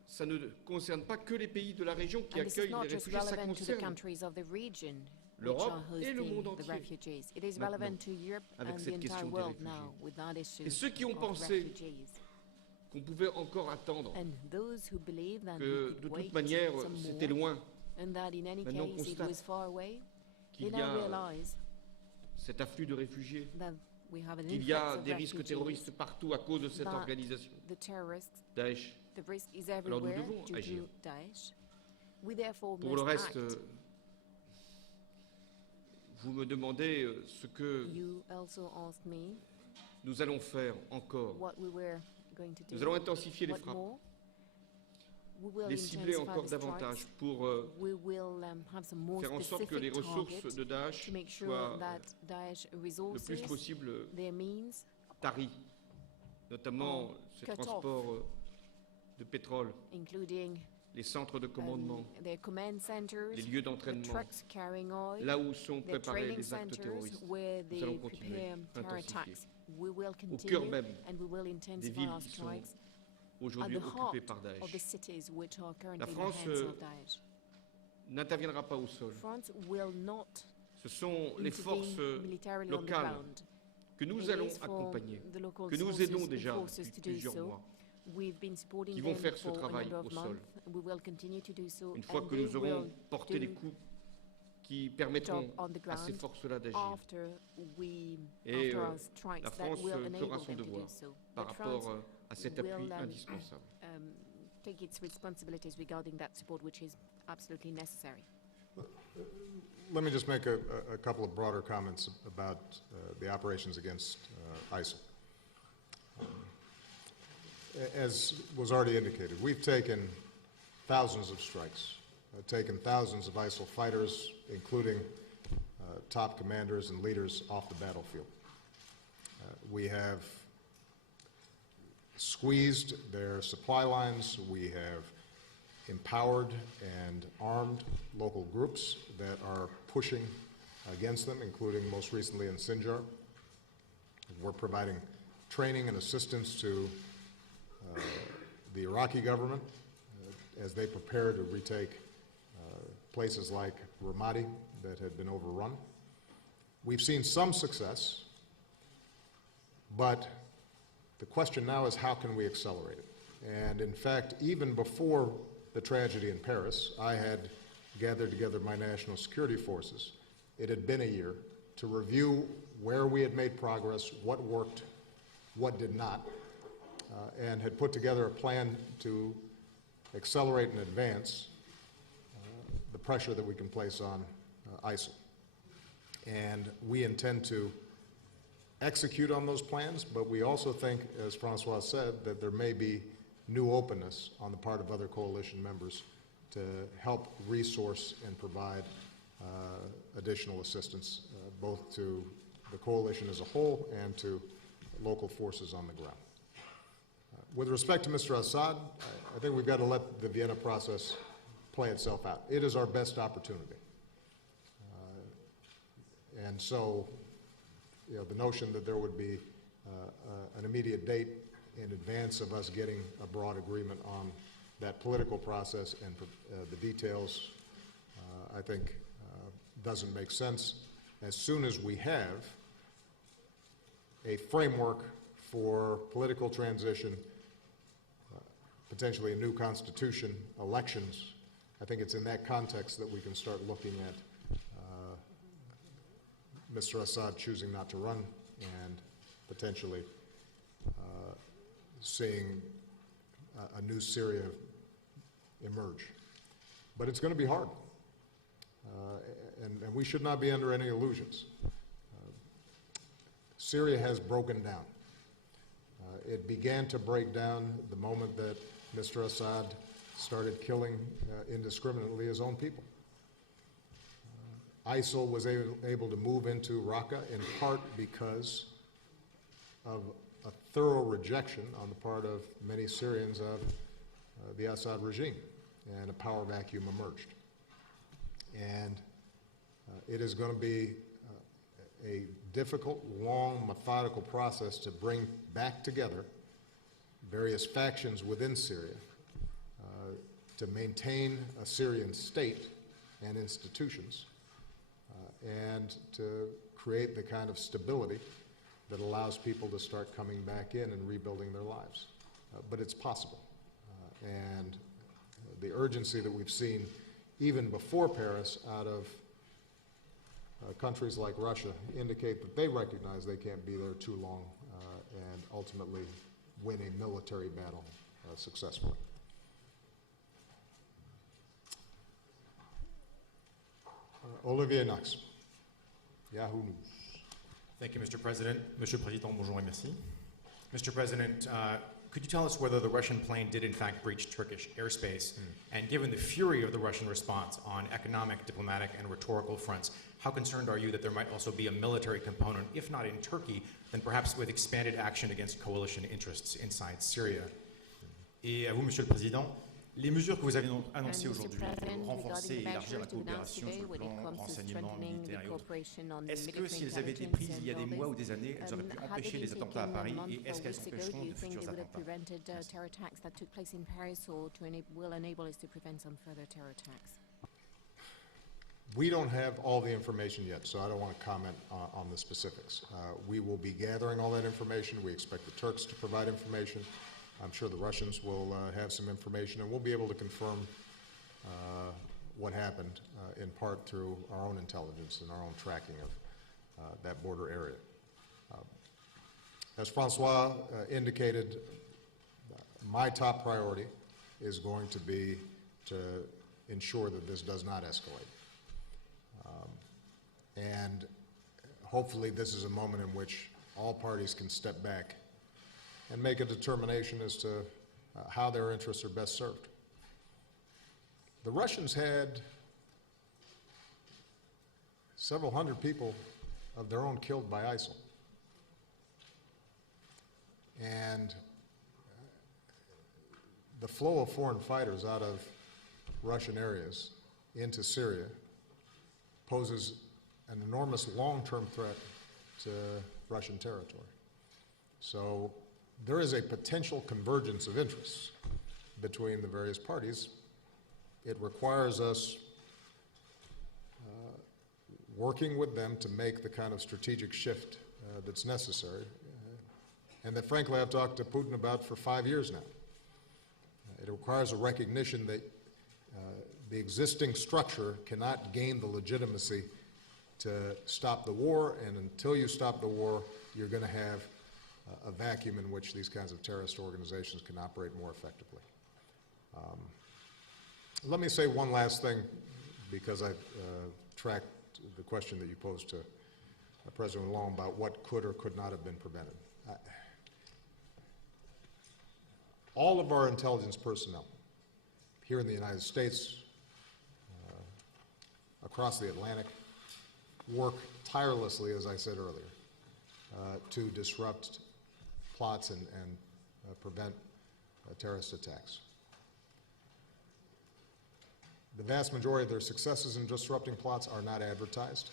ça ne concerne pas que les pays de la région qui And this is accueillent not les just réfugiés, ça relevant to the concerne countries of the region which l'Europe are et le hosting monde the entier refugees. It is maintenant, relevant to Europe avec and the cette entire question des world réfugiés. now with that issue Et ceux qui ont of pensé refugees. qu'on pouvait encore attendre, And those who believe that que we de could wait toute manière some c'était more, loin, and that in any Maintenant, on case it constate was far away, they qu'il y now a realize cet afflux de réfugiés, that we have an qu'il y a influx of des risques refugees, terroristes partout à cause de cette that organisation, the terrorists, Daesh. the risk is Alors nous everywhere devons due agir. to Daesh. We therefore Pour le must reste, act. vous me demandez ce que You also asked me nous allons faire encore. what we were going to do. Nous allons intensifier les What frappes, more? We will les cibler intensify encore the davantage strikes. pour We will have some more faire en sorte que les specific ressources targets de Daesh to make sure soient that Daesh le resources, plus possible their means, taries, notamment ce cut off. transport de pétrole, including les centres de commandement, their command centers, les lieux the d'entraînement, trucks carrying oil, là où sont their préparés training les actes centers terroristes. where Nous they allons continuer prepare à terror intensifier. attacks. We will au cœur continue même and we will des intensify villes our qui sont strikes at aujourd'hui the heart occupées par Daesh. of the cities which are La currently in the France hands of Daesh. n'interviendra pas au sol. France will not Ce sont les forces intervene militarily on the locales ground. que nous It allons is for accompagner, the local que nous sources aidons and déjà forces depuis to do plusieurs so. mois, We've been supporting qui vont them faire ce for a travail number au of sol. months. We will continue to do so, Une fois and que they nous aurons will porté do les coups qui job permettront on the à ces ground forces-là d'agir. after Et our strikes la that France will fera enable son them to do devoir so. par But rapport France à cet appui will, indispensable. take its responsibilities regarding that support, which is absolutely necessary. Let me just make a couple of broader comments about the operations against ISIL. As was already indicated, we've taken thousands of strikes, taken thousands of ISIL fighters, including top commanders and leaders, off the battlefield. We have squeezed their supply lines. We have empowered and armed local groups that are pushing against them, including most recently in Sinjar. We're providing training and assistance to the Iraqi government as they prepare to retake places like Ramadi that had been overrun. We've seen some success, but the question now is how can we accelerate it? And in fact, even before the tragedy in Paris, I had gathered together my national security forces. It had been a year to review where we had made progress, what worked, what did not, and had put together a plan to accelerate and advance the pressure that we can place on ISIL. And we intend to execute on those plans, but we also think, as Francois said, that there may be new openness on the part of other coalition members to help resource and provide additional assistance, both to the coalition as a whole and to local forces on the ground. With respect to Mr. Assad, I think we've got to let the Vienna process play itself out. It is our best opportunity. And so, you know, the notion that there would be an immediate date in advance of us getting a broad agreement on that political process and the details, I think doesn't make sense. As soon as we have a framework for political transition, potentially a new constitution, elections, I think it's in that context that we can start looking at Mr. Assad choosing not to run and potentially seeing a new Syria emerge. But it's going to be hard, and we should not be under any illusions. Syria has broken down. It began to break down the moment that Mr. Assad started killing indiscriminately his own people. ISIL was able to move into Raqqa in part because of a thorough rejection on the part of many Syrians of the Assad regime, and a power vacuum emerged. And it is going to be a difficult, long, methodical process to bring back together various factions within Syria to maintain a Syrian state and institutions and to create the kind of stability that allows people to start coming back in and rebuilding their lives. But it's possible. And the urgency that we've seen even before Paris out of countries like Russia indicate that they recognize they can't be there too long and ultimately win a military battle successfully. Olivier Knox, Yahoo News. Thank you, Mr. President. Monsieur le Président, bonjour et merci. Mr. President, could you tell us whether the Russian plane did in fact breach Turkish airspace? And given the fury of the Russian response on economic, diplomatic, and rhetorical fronts, how concerned are you that there might also be a military component, if not in Turkey, then perhaps with expanded action against coalition interests inside Syria? Et à vous, Monsieur le Président, Les mesures que vous avez annoncées And Mr. aujourd'hui, President, renforcer et regarding the élargir la measures to be announced coopération today sur le when it plan comes to renseignement, strengthening militaire the et autres, cooperation on est-ce que military si elles avaient été intelligence prises il y a and des all mois ou this, des années, elles auraient pu had they empêcher been les attentats à taken a Paris month et est-ce or qu'elles weeks ago, empêcheront do you de think futurs they would have attentats? prevented Merci. terror attacks that took place in Paris or will enable us to prevent some further terror attacks? We don't have all the information yet, so I don't want to comment on the specifics. We will be gathering all that information. We expect the Turks to provide information. I'm sure the Russians will have some information, and we'll be able to confirm what happened in part through our own intelligence and our own tracking of that border area. As Francois indicated, my top priority is going to be to ensure that this does not escalate. And hopefully this is a moment in which all parties can step back and make a determination as to how their interests are best served. The Russians had several hundred people of their own killed by ISIL. And the flow of foreign fighters out of Russian areas into Syria poses an enormous long-term threat to Russian territory. So there is a potential convergence of interests between the various parties. It requires us working with them to make the kind of strategic shift that's necessary, and that frankly I've talked to Putin about for 5 years now. It requires a recognition that the existing structure cannot gain the legitimacy to stop the war, and until you stop the war, you're going to have a vacuum in which these kinds of terrorist organizations can operate more effectively. Let me say one last thing, because I tracked the question that you posed to President Hollande about what could or could not have been prevented. All of our intelligence personnel here in the United States, across the Atlantic, work tirelessly, as I said earlier, to disrupt plots and prevent terrorist attacks. The vast majority of their successes in disrupting plots are not advertised.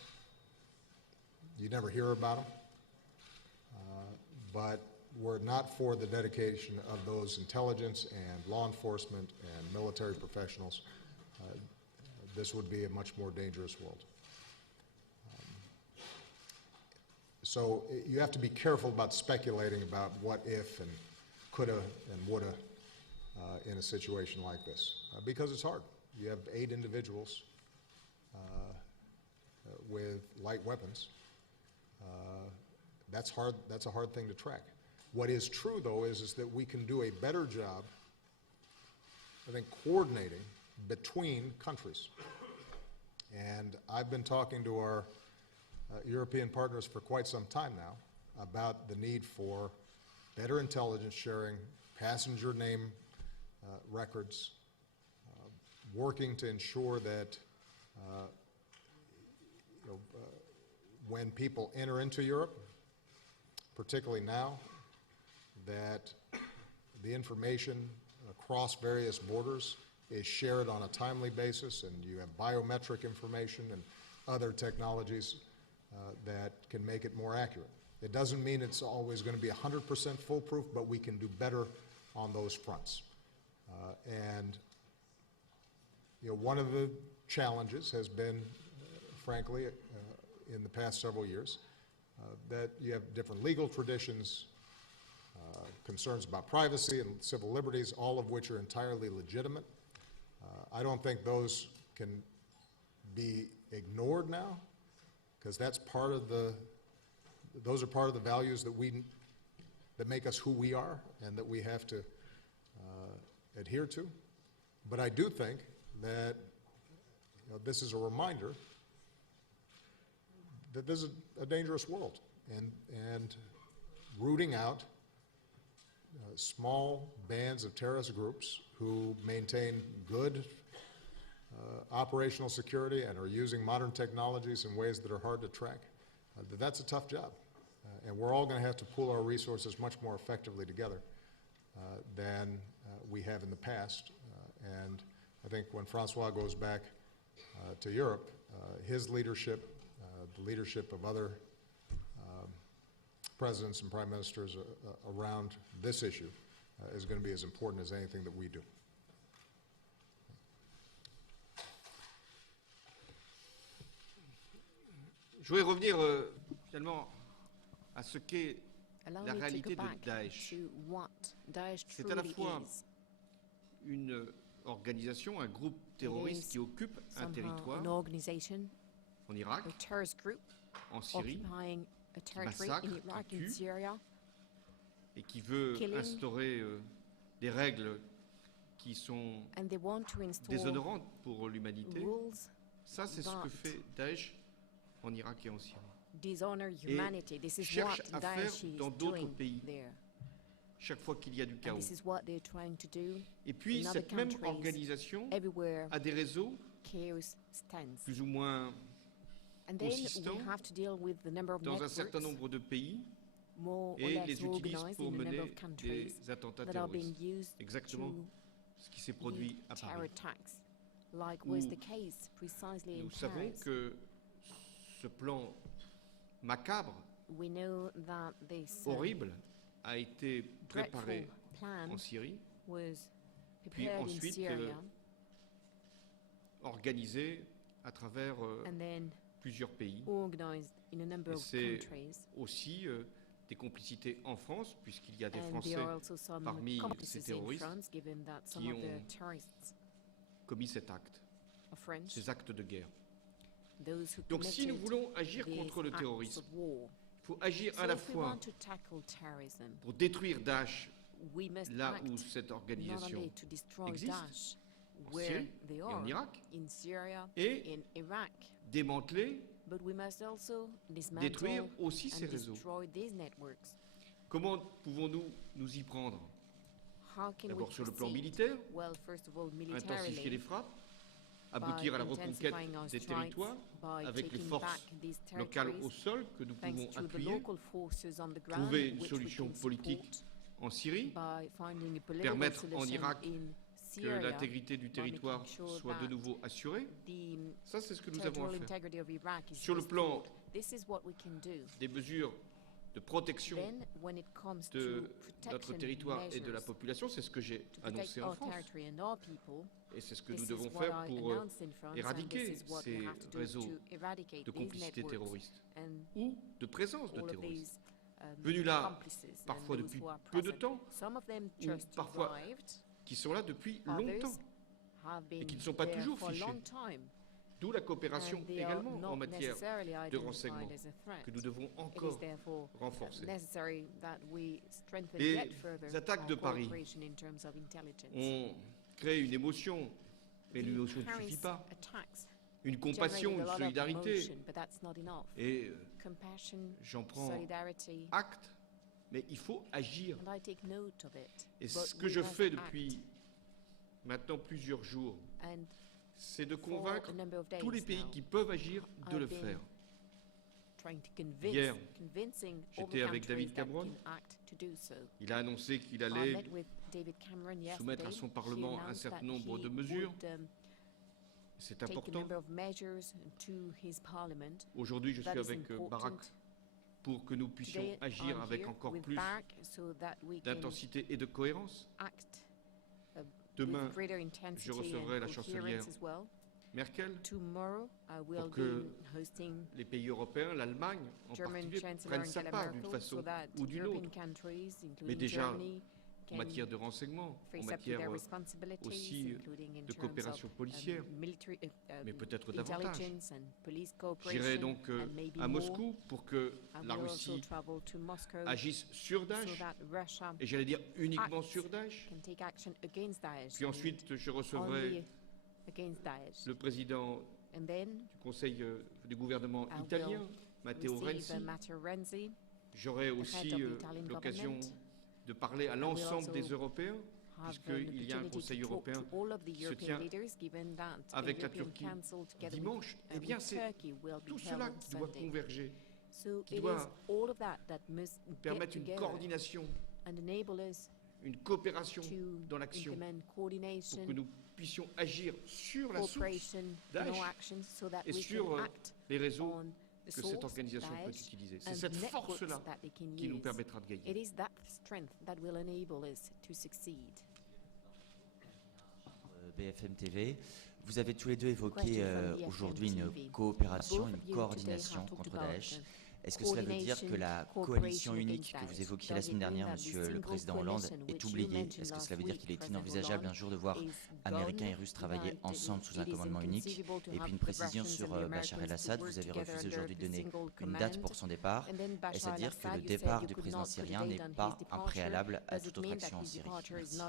You never hear about them. But were it not for the dedication of those intelligence and law enforcement and military professionals, this would be a much more dangerous world. So you have to be careful about speculating about what if and coulda and woulda in a situation like this, because it's hard. You have 8 individuals with light weapons. That's hard. That's a hard thing to track. What is true, though, is that we can do a better job, I think, coordinating between countries. And I've been talking to our European partners for quite some time now about the need for better intelligence sharing, passenger name records, working to ensure that when people enter into Europe, particularly now, that the information across various borders is shared on a timely basis, and you have biometric information and other technologies that can make it more accurate. It doesn't mean it's always going to be 100% foolproof, but we can do better on those fronts. And one of the challenges has been, frankly, in the past several years, that you have different legal traditions, concerns about privacy and civil liberties, all of which are entirely legitimate. I don't think those can be ignored now, because that's part of those are part of the values that make us who we are and that we have to adhere to. But I do think that this is a reminder that this is a dangerous world, and rooting out small bands of terrorist groups who maintain good operational security and are using modern technologies in ways that are hard to track, that's a tough job. And we're all going to have to pool our resources much more effectively together than we have in the past And I think when Francois goes back to Europe, his leadership, the leadership of other presidents and prime ministers around this issue is going to be as important as anything that we do. Je voudrais revenir finalement à ce qu'est Allow la me to réalité go de back Daesh. to what Daesh C'est à la truly fois is. une organisation, un groupe terroriste is qui occupe un Somehow territoire an organization, en Irak, a terrorist group en Syrie, occupying a territory massacre, in Iraq, qui in tue, Syria, et qui veut killing. instaurer des règles qui sont and they want to install déshonorantes pour l'humanité. rules Ça, c'est ce que that fait Daesh en Irak et en Syrie. dishonor humanity. This is cherche what à faire Daesh is dans d'autres doing pays. there. Chaque fois qu'il y a du And chaos. this is what they're trying to do Et puis, in other cette même countries, organisation everywhere a des réseaux chaos stands. plus ou moins And then we consistants have to deal with the number of dans un networks, certain nombre de pays more or et less les utilise organized pour in a number mener of countries des attentats that are being terroristes. used Exactement to ce qui s'est produit lead à terror Paris. attacks, like Où was the case precisely in Nous savons Paris. que ce plan macabre, We know that this horrible, a été dreadful préparé plan en Syrie, was puis prepared in ensuite Syria organisé à travers and then plusieurs pays. organized in a number Et of c'est countries. aussi des complicités en France, puisqu'il y a des And Français there are also some parmi complices ces in terroristes France, given that some qui of the ont terrorists commis cet acte, are French. ces actes de guerre. Those who Donc si nous committed voulons agir these contre le acts terrorisme, of war. il faut agir So à la if we fois want to tackle terrorism, pour détruire Daesh we must là act où cette not organisation only to destroy existe, Daesh en where Syrie they et are, en Irak, in Syria, et in Iraq, démanteler, but we must also détruire dismantle aussi ces and réseaux. destroy these networks. Comment pouvons-nous nous y prendre? How can we D'abord sur le plan proceed? militaire, Well, first of all, intensifier les militarily, frappes, by aboutir à la reconquête intensifying our des strikes, territoires by avec les taking forces back these locales au territories, sol que nous thanks pouvons to the appuyer, local forces on the ground, trouver une which we solution can politique support en Syrie, by finding a political permettre en solution Irak in que Syria, l'intégrité du by territoire making sure soit de that nouveau assurée. the Ça, c'est ce que nous avons à territorial faire. integrity of Iraq is Sur le plan restored. This is what we can do. des mesures de protection Then, when it comes to de notre protection territoire et de la measures population, c'est ce que j'ai to protect annoncé en our France. territory and our people, Et c'est ce que this nous is devons what faire I pour announced in France, and éradiquer this is what we ces have to do réseaux to eradicate de these complicité networks terroriste and ou de présence de all of terroristes. these Venus là accomplices and parfois those depuis who are peu de present. temps, Some of them ou just parfois arrived, qui sont là depuis others longtemps, have been qui ne sont pas there toujours for a fichés. long time, D'où la coopération and they are également en not matière necessarily de renseignement identified as a threat. que nous devons It is encore therefore renforcer. necessary that we strengthen Les yet further attaques our de Paris cooperation in terms of intelligence. On crée une émotion, mais The l'émotion ne Paris suffit pas. attacks Une compassion, generated une a lot of solidarité. emotion, but that's not enough. Et Compassion, j'en prends solidarity, acte, mais il faut agir. and I take note of it. Et But ce que we je must fais act. depuis maintenant plusieurs jours, And c'est de for convaincre a number of days tous les pays now, qui peuvent agir de I've le been faire. trying to Hier, convincing all j'étais the avec countries David that Cameron. can act to do so. Il a annoncé qu'il I allait met with David Cameron soumettre à yesterday. son He Parlement un announced certain that nombre he de mesures. would, C'est take a important. number of measures to his parliament. Aujourd'hui, je That suis is avec important. Barack pour que nous puissions Today, agir I'm avec here encore with plus Barack so that we can d'intensité et de cohérence. act Demain, with greater intensity recevrai and la chancelière coherence as well. Merkel, Tomorrow, I will que be hosting les pays européens, l'Allemagne en German particulier, Chancellor prennent sa Angela part d'une Merkel so façon that ou d'une European autre. countries, Mais including déjà, Germany, en can matière de renseignement, en face up to matière their responsibilities, aussi including in de terms coopération of policière, military, mais peut-être davantage. intelligence and police J'irai cooperation, donc and maybe à more. Moscou pour que I la will also Russie travel to Moscow agisse sur so Daesh, that Russia et j'allais dire uniquement acts sur Daesh. can take action against Daesh. Puis and ensuite, je only recevrai against Daesh. le président And then du Conseil du gouvernement I italien, will Matteo receive Renzi. Matteo Renzi. J'aurai head aussi of the Italian l'occasion government. de parler à will l'ensemble also des Européens, have puisqu'il y a un opportunity Conseil to talk européen to all of the se European tient leaders, given that avec a la European Turquie Council together dimanche. with, Eh bien, with c'est Turkey will be tout held cela on qui doit Sunday. converger, So qui it doit is all of that that must get permettre une together coordination, and enable us une coopération to dans l'action implement pour coordination, que nous puissions agir sur la source cooperation in Daesh all actions so that et we sur can act les réseaux on the que source, cette organisation peut Daesh, utiliser. C'est and cette networks force-là that they can qui nous use. permettra de It gagner. is that strength that will enable us to succeed. BFM TV. Vous avez tous les deux évoqué Question from BFM aujourd'hui une TV. coopération, Both une of you coordination today have contre talked about Daesh. Est-ce que cela veut dire que la coalition unique que vous évoquiez la semaine dernière, Monsieur le Président Hollande, est oubliée? Est-ce que cela veut dire qu'il est inenvisageable un jour de voir Américains et Russes travailler ensemble sous un commandement unique? Et puis une précision sur Bachar el-Assad, vous avez refusé aujourd'hui de donner une date pour son départ. Est-ce à dire que le départ du président syrien n'est pas un préalable à toute autre action en Syrie? Merci.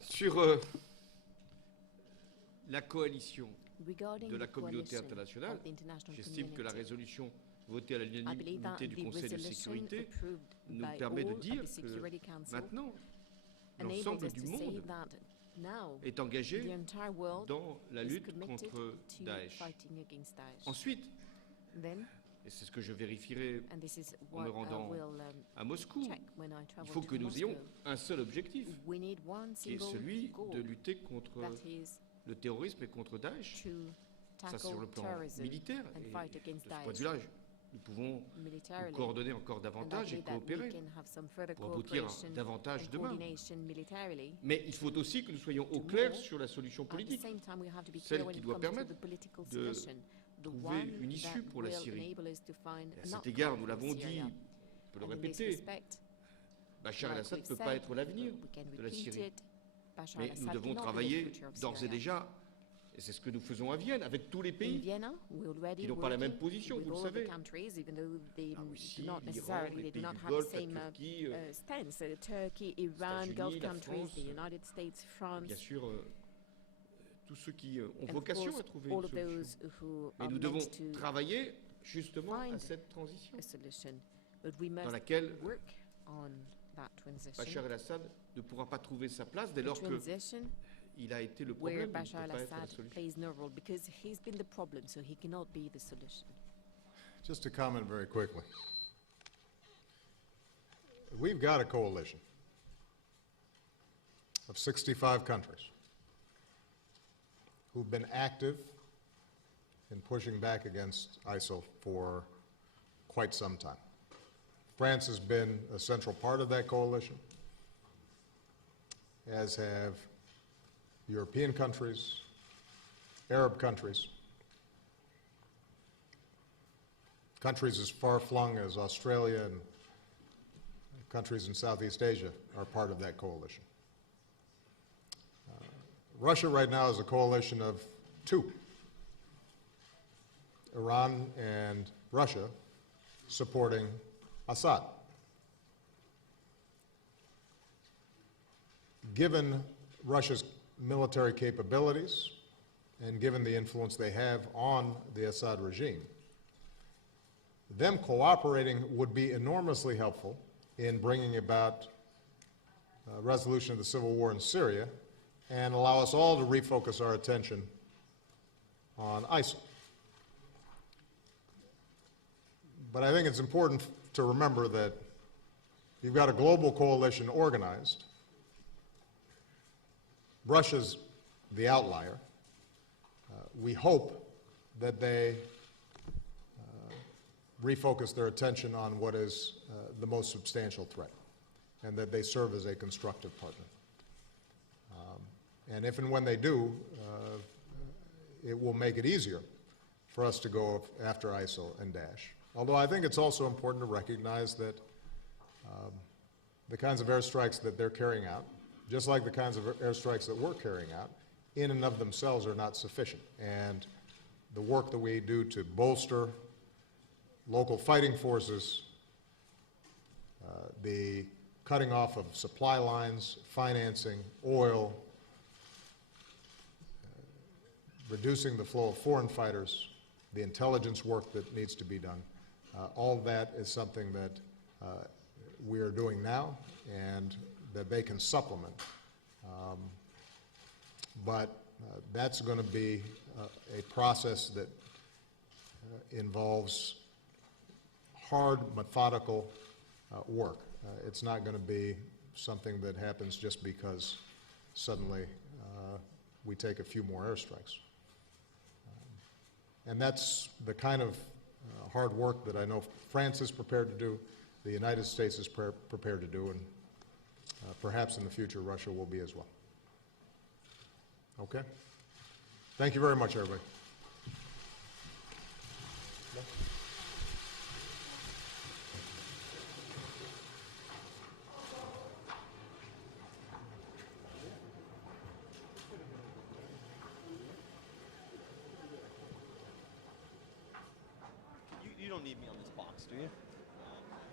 Sur la coalition Regarding de la the communauté coalition internationale, of the international j'estime que la community, résolution votée à I believe that l'unanimité du the Conseil de resolution sécurité approved nous by permet de all of dire the Security que Council maintenant, enables l'ensemble us du to say monde that now est the engagé entire world dans la is lutte committed contre to Daesh. fighting against Daesh. Ensuite, Then, et c'est ce que je vérifierai and this is en what me I rendant will à Moscou, check when I il travel faut to que nous Moscow, ayons un seul objectif, we need one qui est single celui goal, de lutter contre that is le terrorisme et contre Daesh. to Ça, tackle sur le plan terrorism militaire. and Et fight de against ce point de Daesh vue-là, nous pouvons militarily. nous coordonner encore And I davantage et believe that we coopérer can have some further pour aboutir cooperation davantage and demain. coordination militarily. Mais il faut aussi que nous soyons au To clair more. sur la solution At the politique. same time, we have to be Celle clear when qui it doit comes to permettre the political de solution, the trouver one une issue that pour la will Syrie. enable us to find Et à an cet outcome égard, nous for l'avons dit, Syria. on peut le And in this répéter, respect, Bachar like el-Assad ne we've peut said, pas être l'avenir we can de la repeat Syrie. it, Bashar Mais al-Assad nous devons cannot be the travailler future of d'ores et Syria. déjà, et c'est ce que nous faisons à Vienne, avec tous les In pays Vienna, we're already qui n'ont pas la même working position, with vous le all of the savez. countries, even though they La do Russie, not l'Iran, necessarily, les they do pays not du have the Golfe, la same Turquie, stance. Turkey, Iran, Gulf États-Unis, la countries, France, the United States, France, bien sûr, tous ceux qui ont and of vocation course, à trouver all une of solution. those who Mais are nous devons meant to travailler justement à find cette transition a solution. But we dans must laquelle work on that transition. Bachar el-Assad ne pourra pas trouver sa place dès A lors transition qu'il a été le where problème, il ne Bashar peut pas être la al-Assad solution. plays no role because he's been the problem, so he cannot be the solution. Just to comment very quickly. We've got a coalition of 65 countries who've been active in pushing back against ISIL for quite some time. France has been a central part of that coalition, as have European countries, Arab countries, countries as far-flung as Australia and countries in Southeast Asia are part of that coalition. Russia right now is a coalition of two, Iran and Russia supporting Assad. Given Russia's military capabilities and given the influence they have on the Assad regime, them cooperating would be enormously helpful in bringing about resolution of the civil war in Syria and allow us all to refocus our attention on ISIL. But I think it's important to remember that you've got a global coalition organized. Russia's the outlier. We hope that they refocus their attention on what is the most substantial threat, and that they serve as a constructive partner. And if and when they do, it will make it easier for us to go after ISIL and Daesh. Although I think it's also important to recognize that the kinds of airstrikes that they're carrying out, just like the kinds of airstrikes that we're carrying out, in and of themselves are not sufficient. And the work that we do to bolster local fighting forces, the cutting off of supply lines, financing, oil, reducing the flow of foreign fighters, the intelligence work that needs to be done, all that is something that we are doing now and that they can supplement. But that's going to be a process that involves hard, methodical work. It's not going to be something that happens just because suddenly we take a few more airstrikes. And that's the kind of hard work that I know France is prepared to do, the United States is prepared to do, and perhaps in the future Russia will be as well. Okay? Thank you very much, everybody. You don't need me on this box, do you?